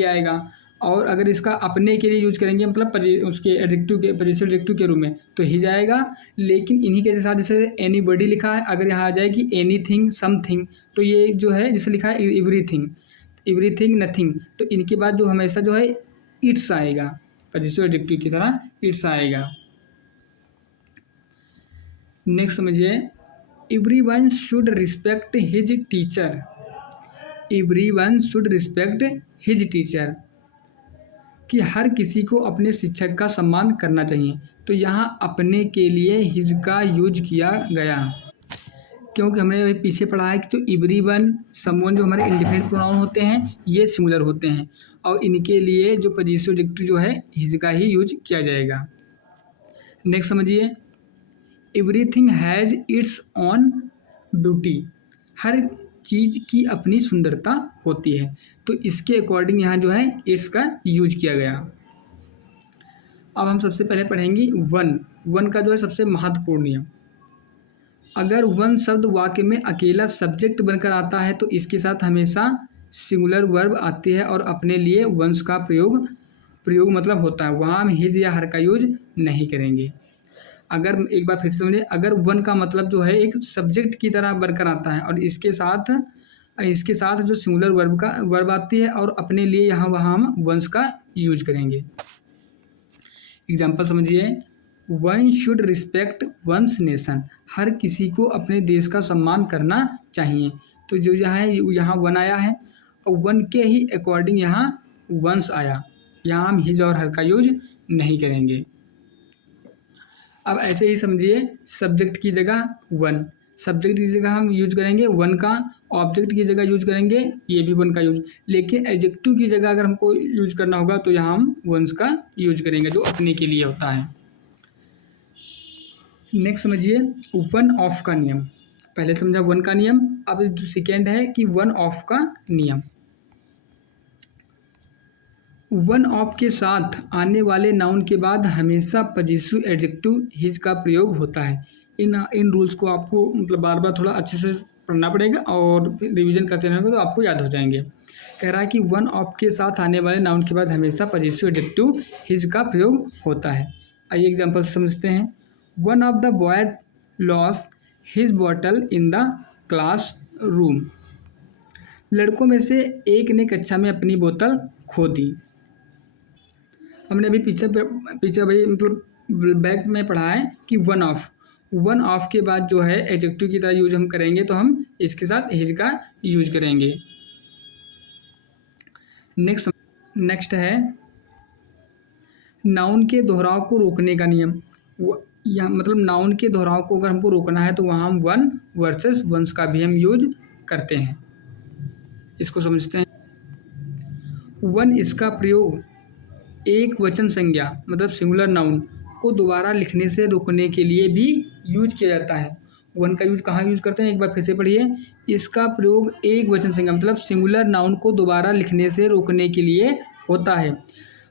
आएगा, और अगर इसका अपने के लिए यूज करेंगे मतलब उसके एडजेक्टिव के पजेसिव एडजेक्टिव के रूप में तो ही जाएगा। लेकिन इन्हीं के साथ जैसे एनीबॉडी लिखा है, अगर यहाँ आ जाए कि एनीथिंग, समथिंग, तो ये जो है जैसे लिखा है एवरीथिंग, नथिंग, तो इनके बाद जो हमेशा जो है इट्स आएगा, पजेसिव एडजेक्टिव की तरह इट्स आएगा। नेक्स्ट समझिए, everyone should respect his teacher, everyone should respect his teacher, कि हर किसी को अपने शिक्षक का सम्मान करना चाहिए। तो यहाँ अपने के लिए हिज का यूज किया गया, क्योंकि हमने पीछे पढ़ा है कि जो एवरीवन, समवन जो हमारे इंडिफिनिट प्रोनाउन होते हैं ये सिंगुलर होते हैं, और इनके लिए जो पजेसिव एडजेक्टिव जो है हिज का ही यूज किया जाएगा। नेक्स्ट समझिए, everything has its own beauty, हर चीज़ की अपनी सुंदरता होती है, तो इसके अकॉर्डिंग यहाँ जो है इट्स का यूज किया गया। अब हम सबसे पहले पढ़ेंगे वन का जो है सबसे महत्वपूर्ण नियम। अगर वन शब्द वाक्य में अकेला सब्जेक्ट बनकर आता है तो इसके साथ हमेशा सिंगुलर वर्ब आती है, और अपने लिए वंस का प्रयोग मतलब होता है, वहाँ हम हिज या हर का यूज नहीं करेंगे। अगर एक बार फिर से समझिए, अगर वन का मतलब जो है एक सब्जेक्ट की तरह बनकर आता है, और इसके साथ जो सिंगुलर वर्ब आती है, और अपने लिए यहाँ वहाँ हम वंस का यूज करेंगे। एग्जाम्पल समझिए, one should respect one's nation, हर किसी को अपने देश का सम्मान करना चाहिए। तो जो यहाँ वन आया है, और वन के ही अकॉर्डिंग यहाँ वंस आया, यहाँ हम हिज और हर का यूज नहीं करेंगे। अब ऐसे ही समझिए, सब्जेक्ट की जगह वन, सब्जेक्ट की जगह हम यूज करेंगे वन का, ऑब्जेक्ट की जगह यूज करेंगे ये भी वन का यूज, लेकिन एडजेक्टिव की जगह अगर हमको यूज करना होगा तो यहाँ हम वंस का यूज करेंगे जो अपने के लिए होता है। नेक्स्ट समझिए, वन ऑफ का नियम। पहले समझा वन का नियम, अब जो सेकेंड है कि वन ऑफ का नियम। वन ऑफ के साथ आने वाले नाउन के बाद हमेशा पजेसिव एडजेक्टिव हिज का प्रयोग होता है। इन रूल्स को आपको मतलब बार बार थोड़ा अच्छे से पढ़ना पड़ेगा, और रिवीजन करते रहेंगे तो आपको याद हो जाएंगे। कह रहा है कि वन ऑफ के साथ आने वाले नाउन के बाद हमेशा पजेसिव एडजेक्टिव हिज का प्रयोग होता है। आइए एग्जाम्पल से समझते हैं। One of the boys lost his bottle in the class room, लड़कों में से एक ने कक्षा में अपनी बोतल खो दी। हमने अभी पीछे भाई मतलब बैक में पढ़ा है कि वन ऑफ के बाद जो है एडजेक्टिव की तरह यूज हम करेंगे, तो हम इसके साथ हिज का यूज करेंगे। नेक्स्ट है नाउन के दोहराव को रोकने का नियम। या मतलब नाउन के दोहराव को अगर हमको रोकना है तो वहाँ हम वन वर्सेस वंस का भी हम यूज करते हैं। इसको समझते हैं। वन इसका प्रयोग एक वचन संज्ञा मतलब सिंगुलर नाउन को दोबारा लिखने से रोकने के लिए भी यूज किया जाता है। वन का यूज कहाँ यूज करते हैं, एक बार फिर से पढ़िए। इसका प्रयोग एक वचन संज्ञा मतलब सिंगुलर नाउन को दोबारा लिखने से रोकने के लिए होता है।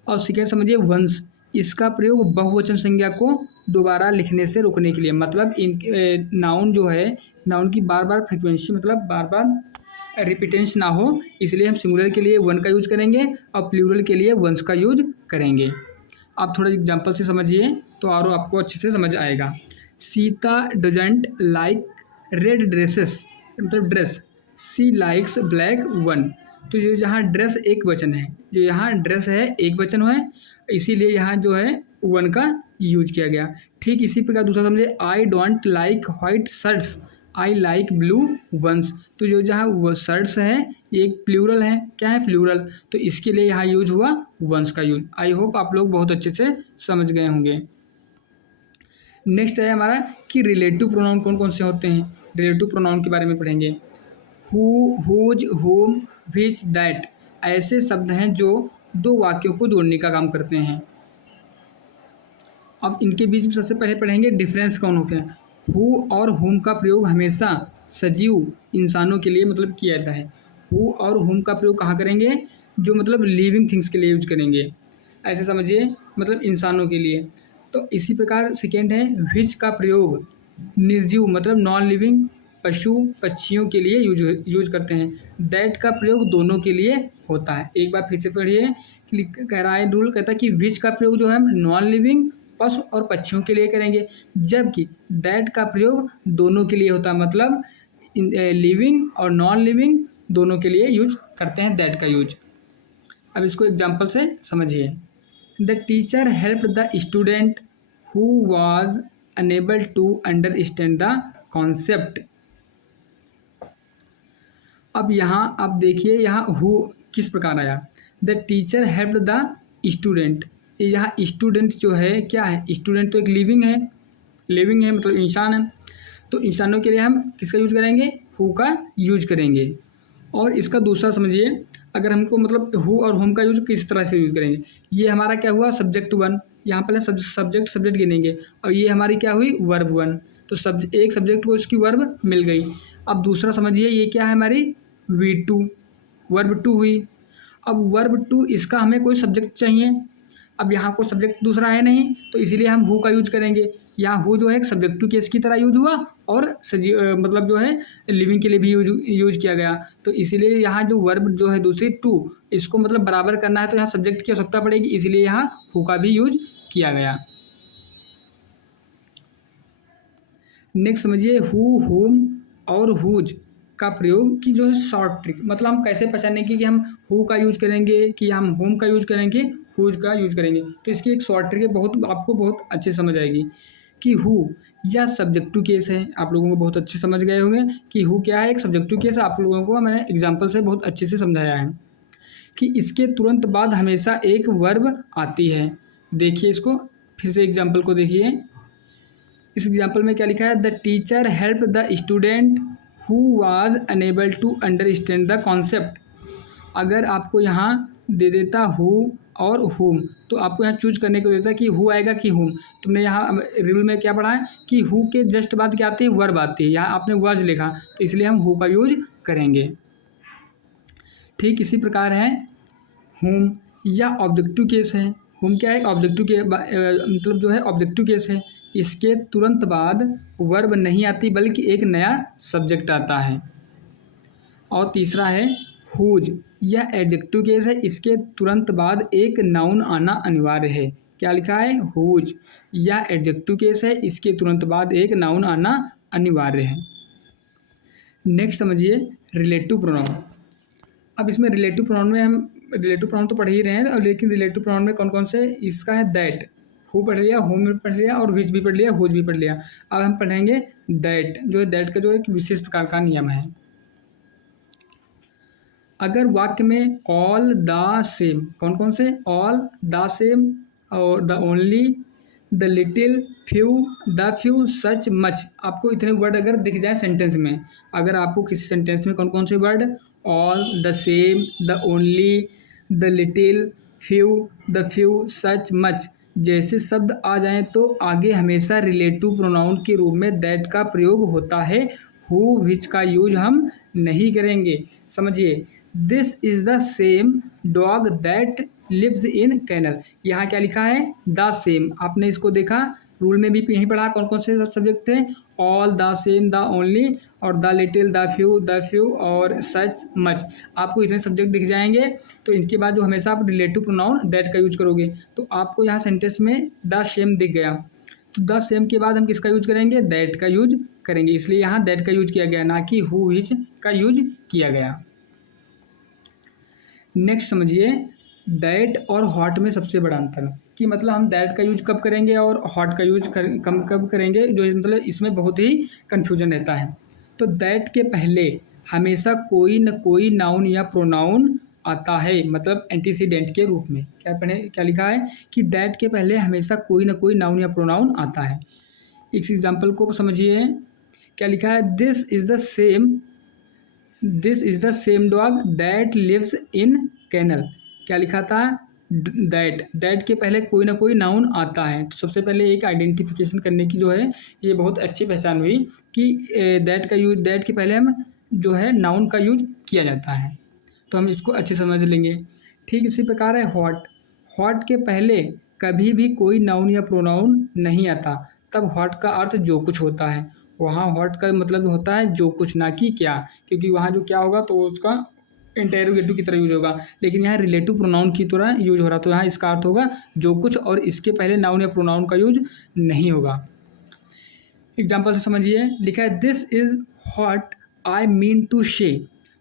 और सेकेंड समझिए वंस, इसका प्रयोग बहुवचन संज्ञा को दोबारा लिखने से रोकने के लिए, मतलब इन नाउन जो है, नाउन की बार बार फ्रिक्वेंसी मतलब बार बार रिपीटेंस ना हो, इसलिए हम सिंगुलर के लिए वन का यूज करेंगे और प्लूरल के लिए वंस का यूज करेंगे। आप थोड़ा एग्जांपल से समझिए तो और आपको अच्छे से समझ आएगा। Sita doesn't like red dresses मतलब ड्रेस, सी लाइक्स ब्लैक वन। तो ये जहाँ ड्रेस एक वचन है, जो यहाँ ड्रेस है एक वचन है, इसीलिए यहाँ जो है वन का यूज किया गया। ठीक इसी प्रकार दूसरा समझे, I don't like white shirts, I like blue ones. तो जो जहाँ वो शर्ट्स है ये एक प्लूरल है, क्या है प्लूरल, तो इसके लिए यहाँ यूज हुआ वंस का यूज। आई होप आप लोग बहुत अच्छे से समझ गए होंगे। नेक्स्ट है हमारा कि रिलेटिव प्रोनाउन कौन कौन से होते हैं। रिलेटिव प्रोनाउन के बारे में पढ़ेंगे। हु, हुज, हुम, व्हिच, दैट ऐसे शब्द हैं जो दो वाक्यों को जोड़ने का काम करते हैं। अब इनके बीच में सबसे पहले पढ़ेंगे डिफरेंस कौन होते हैं। हु और हुम का प्रयोग हमेशा सजीव इंसानों के लिए मतलब किया जाता है। हु और हुम का प्रयोग कहाँ करेंगे, जो मतलब लिविंग थिंग्स के लिए यूज करेंगे, ऐसे समझिए मतलब इंसानों के लिए। तो इसी प्रकार सेकेंड है व्हिच का प्रयोग निर्जीव मतलब नॉन लिविंग पशु पक्षियों के लिए यूज करते हैं। दैट का प्रयोग दोनों के लिए होता है। एक बार फिर से पढ़िए, कह रहा है रूल कहता है कि व्हिच का प्रयोग जो है नॉन लिविंग पशु और पक्षियों के लिए करेंगे, जबकि दैट का प्रयोग दोनों के लिए होता है, मतलब लिविंग और नॉन लिविंग दोनों के लिए यूज करते हैं दैट का यूज। अब इसको एग्जाम्पल से समझिए। The teacher help the student who was unable to understand the concept. अब यहाँ आप देखिए यहाँ हु किस प्रकार आया। The teacher help the student, यहाँ स्टूडेंट जो है क्या है, स्टूडेंट तो एक लिविंग है मतलब इंसान है, तो इंसानों के लिए हम किसका यूज करेंगे, हु का यूज करेंगे। और इसका दूसरा समझिए, अगर हमको मतलब हु और होम का यूज किस तरह से यूज करेंगे। ये हमारा क्या हुआ सब्जेक्ट वन, यहाँ पहले सब्जेक्ट गिनेंगे, और ये हमारी क्या हुई वर्ब वन, तो एक सब्जेक्ट को उसकी वर्ब मिल गई। अब दूसरा समझिए ये क्या है हमारी V2 वर्ब टू हुई। अब वर्ब टू इसका हमें कोई सब्जेक्ट चाहिए, अब यहाँ कोई सब्जेक्ट दूसरा है नहीं, तो इसीलिए हम हु का यूज करेंगे। यहाँ हु जो है एक सब्जेक्ट टू केस की तरह यूज हुआ और मतलब जो है लिविंग के लिए भी यूज किया गया, तो इसीलिए यहाँ जो वर्ब जो है दूसरी टू, इसको मतलब बराबर करना है तो यहाँ सब्जेक्ट की आवश्यकता पड़ेगी, इसीलिए यहाँ हु का भी यूज किया गया। नेक्स्ट समझिए हु, हुम और हुज का प्रयोग की जो है शॉर्ट ट्रिक, मतलब हम कैसे पहचानेंगे कि हम हु का यूज करेंगे कि हम होम का यूज करेंगे, हुज का यूज करेंगे। तो इसकी एक शॉर्ट ट्रिक है, आपको बहुत अच्छे समझ आएगी कि हु या सब्जेक्टिव केस है। आप लोगों को बहुत अच्छे समझ गए होंगे कि हु क्या है, एक सब्जेक्टिव केस है। आप लोगों को मैंने एग्जाम्पल से बहुत अच्छे से समझाया है कि इसके तुरंत बाद हमेशा एक वर्ब आती है। देखिए इसको फिर से एग्जाम्पल को देखिए। इस एग्जाम्पल में क्या लिखा है, the teacher help the student who was unable to understand the concept. अगर आपको यहाँ दे देता हु और हुम, तो आपको यहाँ चूज करने को देता है कि हु आएगा कि हुम। तुमने यहाँ रूल में क्या पढ़ा है कि हु के जस्ट बाद क्या आती है, वर्ब आती है। यहाँ आपने वाज लिखा तो इसलिए हम हु का यूज करेंगे। ठीक इसी प्रकार है हुम या ऑब्जेक्टिव केस है। हुम क्या है, ऑब्जेक्टिव के मतलब जो है ऑब्जेक्टिव केस है। इसके तुरंत बाद वर्ब नहीं आती बल्कि एक नया सब्जेक्ट आता है। और तीसरा है हुज यह एडजेक्टिव केस है। इसके तुरंत बाद एक नाउन आना अनिवार्य है। क्या लिखा है, हुज यह एडजेक्टिव केस है, इसके तुरंत बाद एक नाउन आना अनिवार्य है। नेक्स्ट समझिए रिलेटिव प्रोनाउन। अब इसमें रिलेटिव प्रोनाउन में हम रिलेटिव प्रोनाउन तो पढ़ ही रहे हैं, और लेकिन रिलेटिव प्रोनाउन में कौन कौन से, इसका है दैट, हु पढ़ लिया, होम भी पढ़ लिया, और विच भी पढ़ लिया, हुज भी पढ़ लिया। अब हम पढ़ेंगे दैट, जो है दैट का जो एक विशेष प्रकार का नियम है। अगर वाक्य में ऑल द सेम, कौन कौन से, ऑल द सेम और the only, the little, few, the few, such, much, आपको इतने वर्ड अगर दिख जाए सेंटेंस में, अगर आपको किसी सेंटेंस में कौन कौन से word, all, the same, the only, the little, few, the few, such, much जैसे शब्द आ जाएं तो आगे हमेशा रिलेटिव प्रोनाउन के रूप में दैट का प्रयोग होता है, हु विच का यूज हम नहीं करेंगे। समझिए, this is the same dog that lives in kennel, यहाँ क्या लिखा है, द सेम, आपने इसको देखा रूल में भी यहीं पढ़ा, कौन कौन से सब्जेक्ट थे, all, the same, the only, और द लिटिल, द फ्यू और सच, मच, आपको इतने सब्जेक्ट दिख जाएंगे। तो इनके बाद जो हमेशा आप रिलेटिव प्रोनाउन दैट का यूज करोगे, तो आपको यहाँ सेंटेंस में द सेम दिख गया, तो द सेम के बाद हम किसका यूज करेंगे, दैट का यूज करेंगे, इसलिए यहाँ दैट का यूज किया गया, ना कि हु विच का यूज किया गया। नेक्स्ट समझिए, दैट और हॉट में सबसे बड़ा अंतर, कि मतलब हम दैट का यूज कब करेंगे और हॉट का यूज कब करेंगे, जो मतलब इसमें बहुत ही कन्फ्यूजन रहता है। तो दैट के पहले हमेशा कोई न कोई नाउन या प्रोनाउन आता है, मतलब एंटीसीडेंट के रूप में, क्या लिखा है कि दैट के पहले हमेशा कोई न कोई नाउन या प्रोनाउन आता है। इस एग्जाम्पल को समझिए, क्या लिखा है, this is the same dog that lives in kennel, क्या लिखा था, दैट के पहले कोई ना कोई नाउन आता है। तो सबसे पहले एक आइडेंटिफिकेशन करने की जो है ये बहुत अच्छी पहचान हुई कि दैट के पहले हम जो है नाउन का यूज किया जाता है, तो हम इसको अच्छे समझ लेंगे। ठीक इसी प्रकार है हॉट के पहले कभी भी कोई नाउन या प्रोनाउन नहीं आता, तब हॉट का अर्थ जो कुछ होता है, वहाँ हॉट का मतलब होता है जो कुछ, ना कि क्या, क्योंकि वहाँ जो क्या होगा तो उसका इंटेरोगेटिव की तरह यूज होगा, लेकिन यहाँ रिलेटिव प्रोनाउन की तरह यूज हो रहा, तो यहाँ इसका अर्थ होगा जो कुछ, और इसके पहले नाउन या प्रोनाउन का यूज नहीं होगा। एग्जाम्पल से समझिए, लिखा है this is what I mean to say,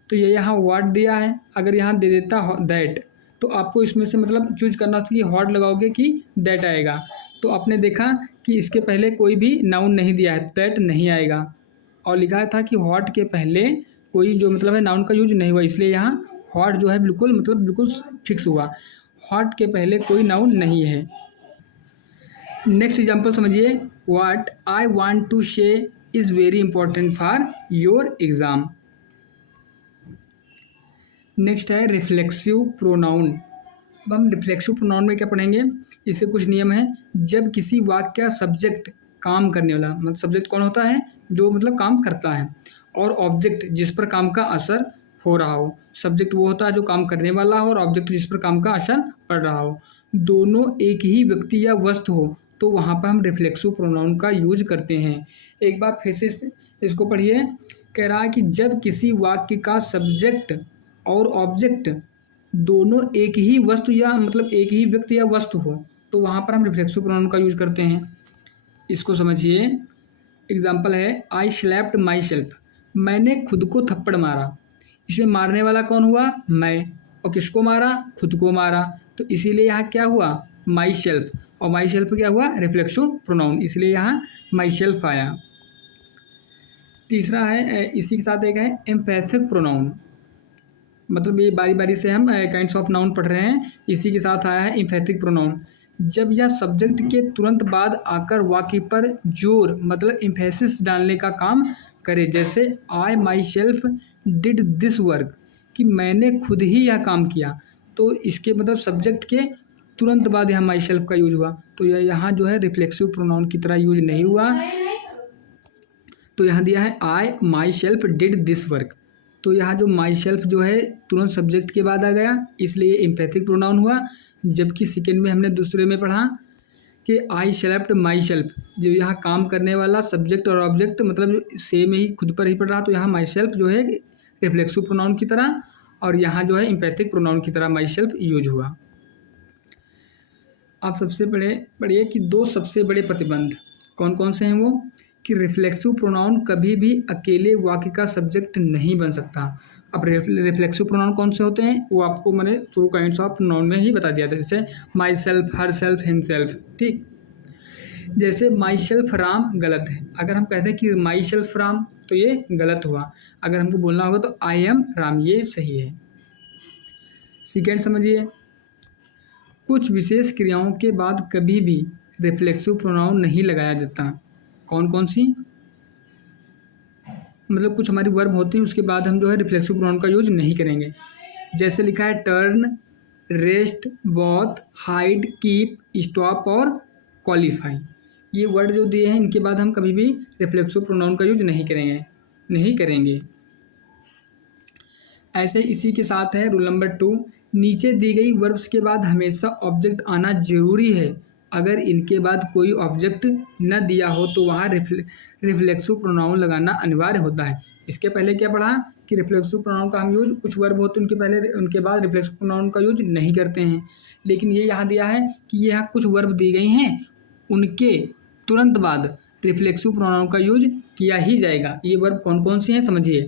तो ये यहाँ व्हाट दिया है, अगर यहाँ दे देता दैट, तो आपको इसमें से मतलब चूज करना था कि व्हाट लगाओगे कि दैट आएगा, तो आपने देखा कि इसके पहले कोई भी नाउन नहीं दिया है, दैट नहीं आएगा, और लिखा था कि व्हाट के पहले कोई जो मतलब है नाउन का यूज नहीं हुआ, इसलिए यहाँ व्हाट जो है बिल्कुल फिक्स हुआ, व्हाट के पहले कोई नाउन नहीं है। नेक्स्ट एग्जाम्पल समझिए, व्हाट आई वांट टू से is very important for your exam. Next है रिफ्लेक्सिव प्रोनाउन। अब हम रिफ्लेक्सिव प्रोनाउन में क्या पढ़ेंगे, इससे कुछ नियम है। जब किसी वाक्य का सब्जेक्ट काम करने वाला, मतलब सब्जेक्ट कौन होता है, जो मतलब काम करता है, और ऑब्जेक्ट जिस पर काम का असर हो रहा हो, सब्जेक्ट वो होता है जो काम करने वाला हो, और ऑब्जेक्ट जिस पर काम का असर पड़ रहा हो, दोनों एक ही व्यक्ति या वस्तु हो, तो वहाँ पर हम रिफ्लेक्सिव प्रोनाउन का यूज करते हैं। एक बार फिर से इसको पढ़िए, कह रहा है कि जब किसी वाक्य का सब्जेक्ट और ऑब्जेक्ट दोनों एक ही वस्तु या मतलब एक ही व्यक्ति या वस्तु हो, तो वहाँ पर हम रिफ्लेक्सिव प्रोनाउन का यूज करते हैं। इसको समझिए, एग्जाम्पल है आई स्लैप्ड माई सेल्फ, मैंने खुद को थप्पड़ मारा, इसे मारने वाला कौन हुआ, मैं, और किसको मारा, खुद को मारा, तो इसीलिए यहाँ क्या हुआ, माई सेल्फ, और माई सेल्फ क्या हुआ, रिफ्लेक्सिव प्रोनाउन, इसलिए यहाँ माई सेल्फ आया। तीसरा है, इसी के साथ एक है एम्पैथिक प्रोनाउन, मतलब ये बारी बारी से हम काइंड्स ऑफ नाउन पढ़ रहे हैं, इसी के साथ आया है एम्पैथिक प्रोनाउन। जब यह सब्जेक्ट के तुरंत बाद आकर वाक्य पर जोर मतलब एम्फेसिस डालने का काम करे, जैसे I myself did this work, कि मैंने खुद ही यह काम किया, तो इसके मतलब सब्जेक्ट के तुरंत बाद यहाँ माई सेल्फ का यूज हुआ, तो यह यहाँ जो है रिफ्लेक्सिव प्रोनाउन की तरह यूज नहीं हुआ। तो यहाँ दिया है I myself did this work, तो यहाँ जो माई सेल्फ जो है तुरंत सब्जेक्ट के बाद आ गया, इसलिए एम्पैथिक प्रोनाउन हुआ। जबकि सेकेंड में हमने दूसरे में पढ़ा कि आई स्लैप्ड माई सेल्फ, जो यहाँ काम करने वाला सब्जेक्ट और ऑब्जेक्ट मतलब सेम ही खुद पर ही पढ़ रहा, तो यहाँ माई सेल्फ जो है रिफ्लेक्सिव प्रोनाउन की तरह, और यहाँ जो है एम्पैथिक प्रोनाउन की तरह माई सेल्फ यूज हुआ। आप सबसे पढ़िए कि दो सबसे बड़े प्रतिबंध कौन कौन से हैं वो, कि रिफ्लेक्सिव प्रोनाउन कभी भी अकेले वाक्य का सब्जेक्ट नहीं बन सकता, अब रिफ्लेक्सिव प्रोनाउन कौन से होते हैं वो आपको मैंने शुरू काइंड्स ऑफ प्रोनाउन में ही बता दिया था, जैसे my self, her self, himself. ठीक, जैसे माई सेल्फ राम गलत है, अगर हम कहते हैं कि माई सेल्फ राम तो ये गलत हुआ, अगर हमको बोलना होगा तो आई एम राम, ये सही है। सेकेंड समझिए, कुछ विशेष क्रियाओं के बाद कभी भी रिफ्लेक्सिव प्रोनाउन नहीं लगाया जाता। कौन कौन सी? मतलब कुछ हमारी वर्ब होती है उसके बाद हम जो है रिफ्लेक्सिव प्रोनाउन का यूज नहीं करेंगे। जैसे लिखा है turn, rest, both, hide, keep, stop और क्वालिफाई। ये वर्ड जो दिए हैं इनके बाद हम कभी भी रिफ्लेक्सिव प्रोनाउन का यूज नहीं करेंगे। ऐसे इसी के साथ है रूल नंबर 2, नीचे दी गई वर्ब्स के बाद हमेशा ऑब्जेक्ट आना जरूरी है। अगर इनके बाद कोई ऑब्जेक्ट न दिया हो तो वहाँ रिफ्लेक्सिव प्रोनाउन लगाना अनिवार्य होता है। इसके पहले क्या पढ़ा कि रिफ्लेक्सिव प्रोनाउन का हम यूज कुछ वर्ब होते हैं उनके बाद रिफ्लेक्सिव प्रोनाउन का यूज नहीं करते हैं, लेकिन ये यहाँ दिया है कि ये यहाँ कुछ वर्ब दी गई हैं उनके तुरंत बाद रिफ्लेक्सिव प्रोनाउन का यूज किया ही जाएगा। ये वर्ब कौन कौन सी हैं समझिए,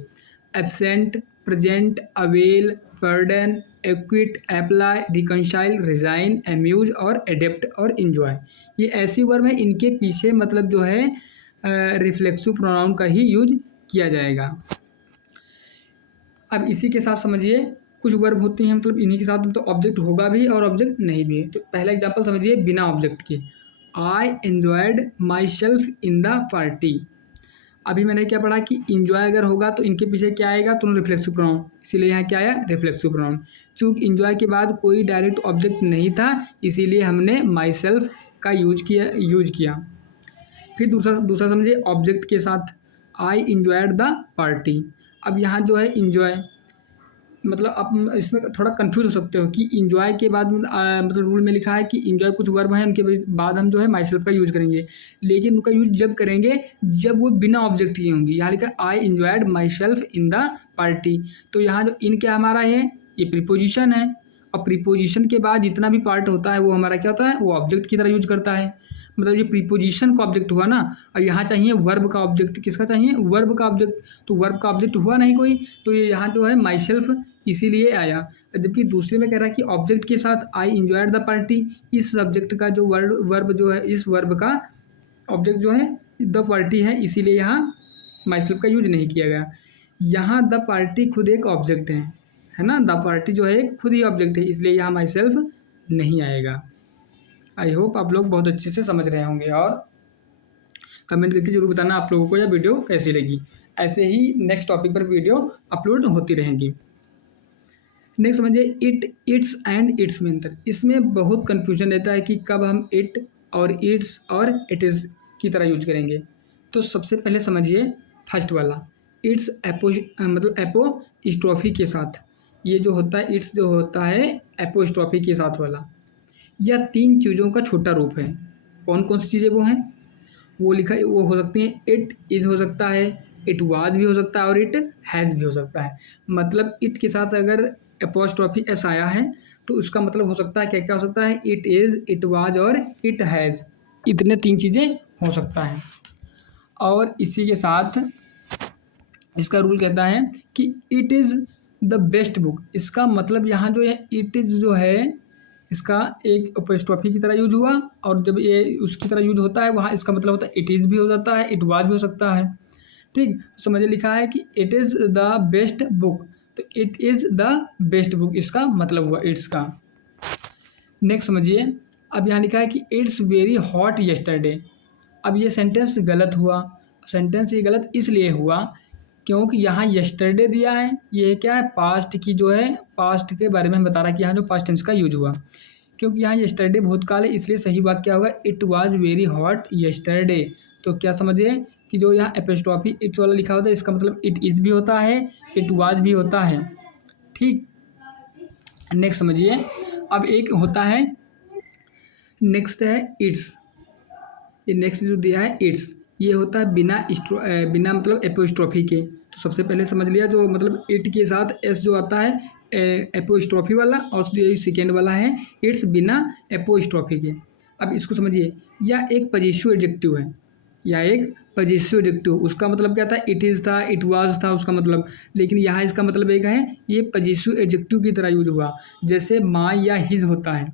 absent, present, avail, burden, acquit, apply, reconcile, resign, amuse और एडेप्ट और इंजॉय। ये ऐसी वर्ब है इनके पीछे मतलब जो है रिफ्लेक्सिव प्रोनाउन का ही यूज किया जाएगा। अब इसी के साथ समझिए कुछ वर्ब होती हैं मतलब इन्हीं के साथ तो ऑब्जेक्ट होगा भी और ऑब्जेक्ट नहीं भी। तो पहला एग्जांपल समझिए बिना ऑब्जेक्ट के, I enjoyed my self in the party. अभी मैंने क्या पढ़ा कि इंजॉय अगर होगा तो इनके पीछे क्या आएगा, तुरंत रिफ्लेक्सिव प्रोनाउन, इसीलिए यहाँ क्या आया रिफ्लेक्सिव प्रोनाउन। चूँकि इंजॉय के बाद कोई डायरेक्ट ऑब्जेक्ट नहीं था इसीलिए हमने माई सेल्फ का यूज किया। फिर दूसरा समझिए ऑब्जेक्ट के साथ, आई इंजॉयड द पार्टी। अब यहाँ जो है इंजॉय मतलब आप इसमें थोड़ा कंफ्यूज हो सकते हो कि इंजॉय के बाद मतलब रूल में लिखा है कि इंजॉय कुछ वर्ब हैं उनके बाद हम जो है माई सेल्फ का यूज़ करेंगे, लेकिन उनका यूज जब करेंगे जब वो बिना ऑब्जेक्ट की होंगी। यहाँ लिखा है I enjoyed myself in the party, तो यहाँ जो इन क्या हमारा है ये प्रीपोजिशन है, और प्रीपोजिशन के बाद जितना भी पार्ट होता है वो हमारा क्या होता है वो ऑब्जेक्ट की तरह यूज करता है। मतलब ये प्रीपोजिशन का ऑब्जेक्ट हुआ ना, और यहाँ चाहिए वर्ब का ऑब्जेक्ट, किसका चाहिए वर्ब का ऑब्जेक्ट, तो वर्ब का ऑब्जेक्ट हुआ नहीं कोई, तो ये यहाँ जो है माई सेल्फ इसीलिए आया। जबकि दूसरे में कह रहा है कि ऑब्जेक्ट के साथ आई इंजॉयड द पार्टी, इस सब्जेक्ट का जो वर्ब जो है इस वर्ब का ऑब्जेक्ट जो है द पार्टी है, इसीलिए यहाँ माई सेल्फ का यूज नहीं किया गया। यहाँ द पार्टी खुद एक ऑब्जेक्ट है ना, द पार्टी जो है खुद ही ऑब्जेक्ट है, इसलिए यहाँ माई सेल्फ नहीं आएगा। आई होप आप लोग बहुत अच्छे से समझ रहे होंगे, और कमेंट करके जरूर बताना आप लोगों को यह वीडियो कैसी लगी। ऐसे ही नेक्स्ट टॉपिक पर वीडियो अपलोड होती रहेंगी। नेक्स्ट समझिए इट, इट्स एंड इट्स में अंतर। इसमें बहुत कन्फ्यूजन रहता है कि कब हम इट और इट्स और इट इज़ की तरह यूज करेंगे। तो सबसे पहले समझिए फर्स्ट वाला इट्स मतलब एपोस्ट्रोफी के साथ, ये जो होता है इट्स जो होता है एपोस्ट्रोफी के साथ वाला, यह 3 चीज़ों का छोटा रूप है। कौन कौन सी चीज़ें वो हैं वो लिखा है, वो हो सकती हैं इट इज़ हो सकता है, इट वाज भी हो सकता है और इट हैज़ भी हो सकता है। मतलब इट के साथ अगर एपोस्ट्रोफी एस आया है तो उसका मतलब हो सकता है क्या क्या हो सकता है, इट इज़, इट वाज और इट हैज़, इतने 3 चीज़ें हो सकता है। और इसी के साथ इसका रूल कहता है कि it is the best book. इसका मतलब यहाँ जो है इट इज़ जो है इसका एक एपोस्ट्रोफी की तरह यूज हुआ, और जब ये उसकी तरह यूज होता है वहाँ इसका मतलब होता है इट इज़ भी हो जाता है, इट वाज भी हो सकता है। ठीक, तो मुझे लिखा है कि it is the best book, तो it is the best book इसका मतलब हुआ इट्स का। नेक्स्ट समझिए, अब यहाँ लिखा है कि इट्स वेरी हॉट येस्टरडे। अब ये सेंटेंस गलत हुआ, सेंटेंस ये गलत इसलिए हुआ क्योंकि यहाँ येस्टरडे दिया है, ये क्या है पास्ट की जो है पास्ट के बारे में हम बता रहा है कि यहाँ जो पास्ट टेंस का यूज हुआ, क्योंकि यहाँ येस्टरडे भूतकाल है इसलिए सही वाक्य क्या होगा it was very hot yesterday. तो क्या समझिए कि जो यहाँ एपोस्ट्रोफी इट्स वाला लिखा होता है इसका मतलब इट इज़ भी होता है, इट वाज भी होता है। ठीक, नेक्स्ट समझिए, अब एक होता है नेक्स्ट है इट्स, ये नेक्स्ट जो दिया है इट्स ये होता है बिना मतलब एपोस्ट्रोफी के। तो सबसे पहले समझ लिया जो मतलब इट के साथ एस जो आता है एपोस्ट्रोफी वाला, और सेकेंड वाला है इट्स बिना एपोस्ट्रोफी के। अब इसको समझिए, यह एक पजेसिव एडजेक्टिव है, यह एक पजेसिव एडजेक्टिव, उसका मतलब क्या था, इट इज़ था, इट वाज था उसका मतलब, लेकिन यहाँ इसका मतलब एक है, ये पजेसिव एडजेक्टिव की तरह यूज हुआ। जैसे माय या हिज होता है,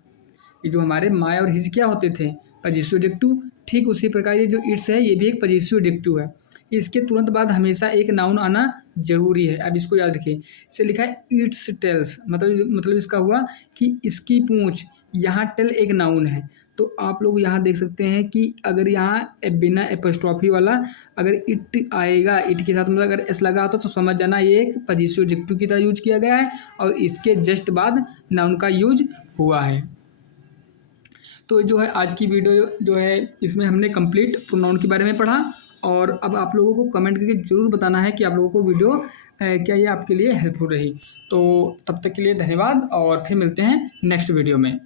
ये जो हमारे माय और हिज क्या होते थे, पजेसिव एडजेक्टिव। ठीक उसी प्रकार ये जो इट्स है ये भी एक पजेसिव एडजेक्टिव है। इसके तुरंत बाद हमेशा एक नाउन आना जरूरी है। अब इसको याद रखिए, इसे लिखा है इट्स टेल्स, मतलब इसका हुआ कि इसकी पूंछ। यहाँ टेल एक नाउन है, तो आप लोग यहाँ देख सकते हैं कि अगर यहाँ बिना एपोस्ट्रॉफी वाला अगर इट आएगा, इट के साथ मतलब अगर एस लगा होता तो समझ जाना ये एक पजेसिव एडजेक्टिव की तरह यूज किया गया है, और इसके जस्ट बाद नाउन का यूज हुआ है। तो जो है आज की वीडियो जो है इसमें हमने कंप्लीट प्रोनाउन के बारे में पढ़ा, और अब आप लोगों को कमेंट करके ज़रूर बताना है कि आप लोगों को वीडियो क्या ये आपके लिए हेल्पफुल रही। तो तब तक के लिए धन्यवाद, और फिर मिलते हैं नेक्स्ट वीडियो में।